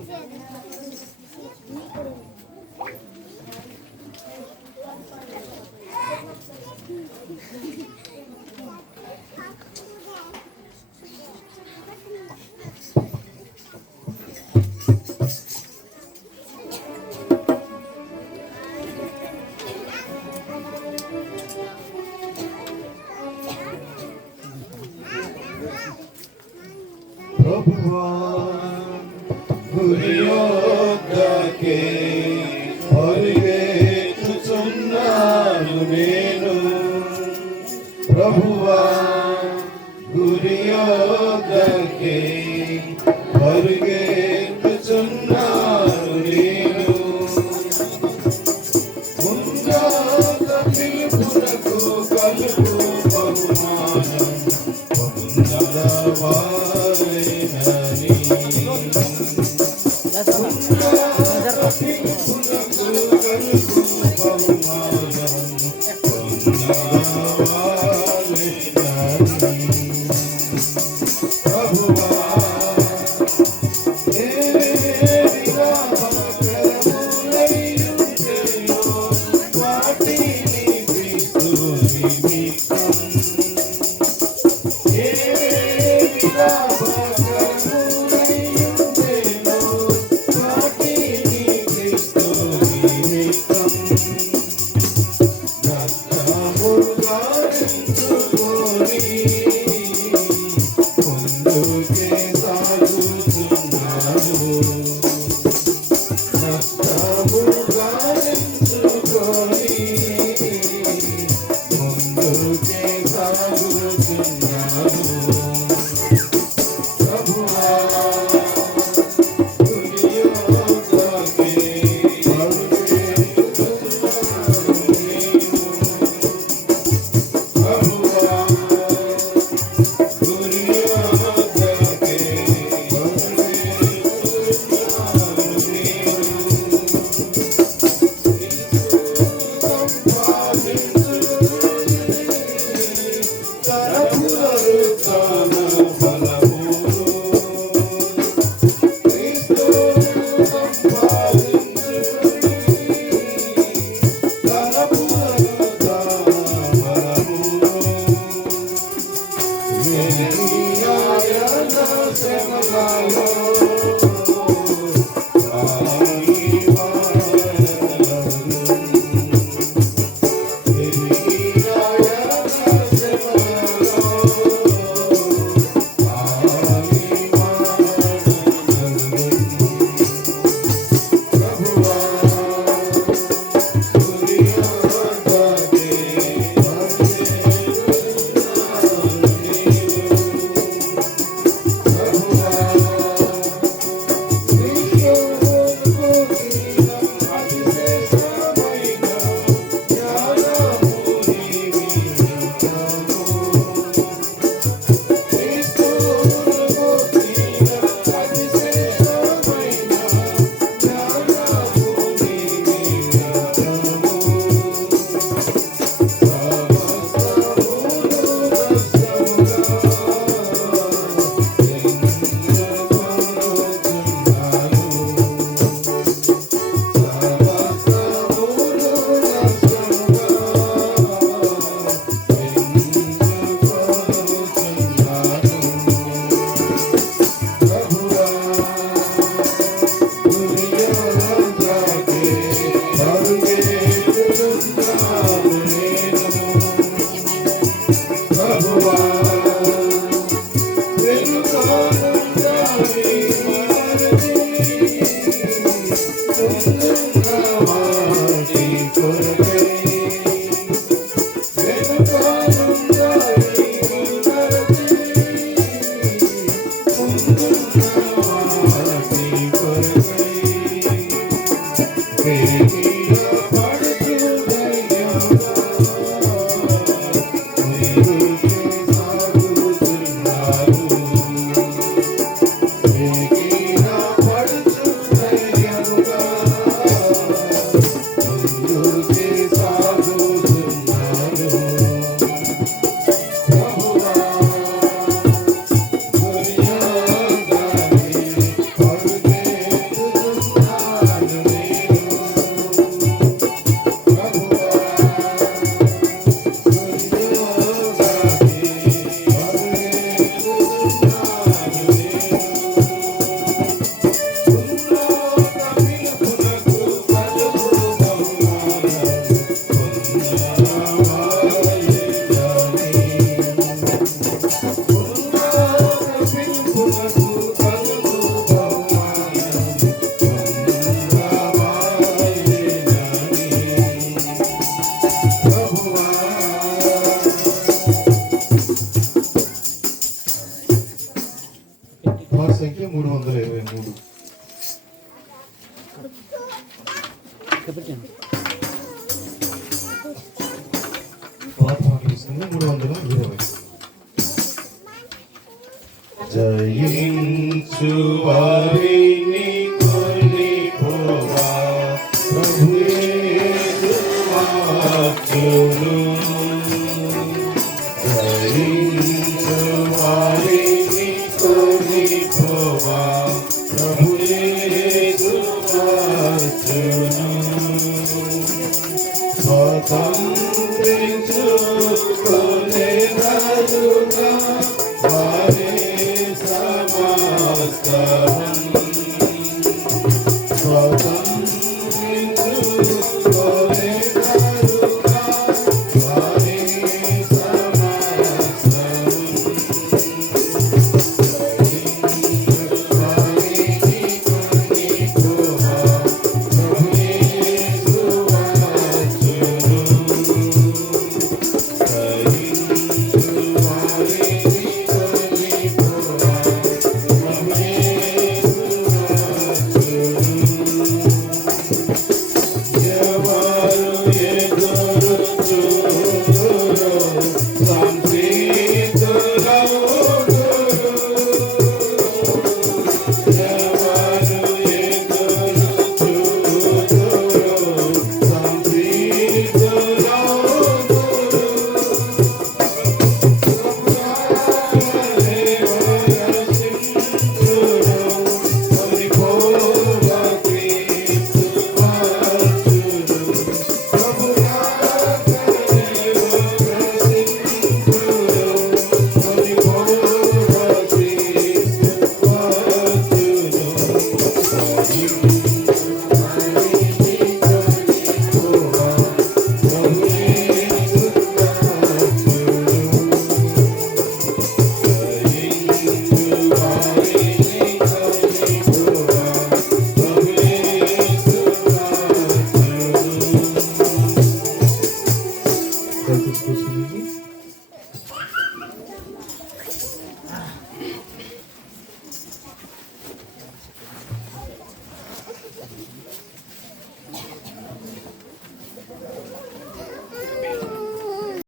ప్రభువా గురి యొద్దకే పరిగెత్తుచున్నాను నేను, ప్రభువా గురి యొద్దకే పరిగెత్తుచున్నాను నేను, ఉన్నత పిలుపునకు కలుగు బహుమానం పొందవారేనని. ఉన్నత పిలుపునకు కలుగు బహుమానం పొందవారేనని. ప్రభువా ఏవిగా మకరములైయుండెనో వాటిని క్రీస్తు నిమిత్తం, ఏవిగా మకరములైయుండెనో వాటిని క్రీస్తు నిమిత్తం, రక్తముగా ఎంచుకొని ముందుకే సాగుతున్నాను, రక్తముగా ఎంచుకొని ముందుకే సాగుతున్నాను. ప్రభువా గురి యొద్దకే పరిగెత్తుచున్నాను నేను, ప్రభువా గురి యొద్దకే పరిగెత్తుచున్నాను వారి సంఖ్య 323. పాత పాటల సంఖ్య 320. జయించు వారిని కొనిపోవా ప్రభు యేసు మార్చును. జయించు వారిని కొనిపోవా ప్రభు యేసు మార్చును. స్వతంత్రించుకొనెదరుగా వారే సమస్తము. స్వతంత్రించుకొనెదరుగా వారే సమస్తము. వారిని కొనిపోవా ప్రభు యేసు మార్చును. You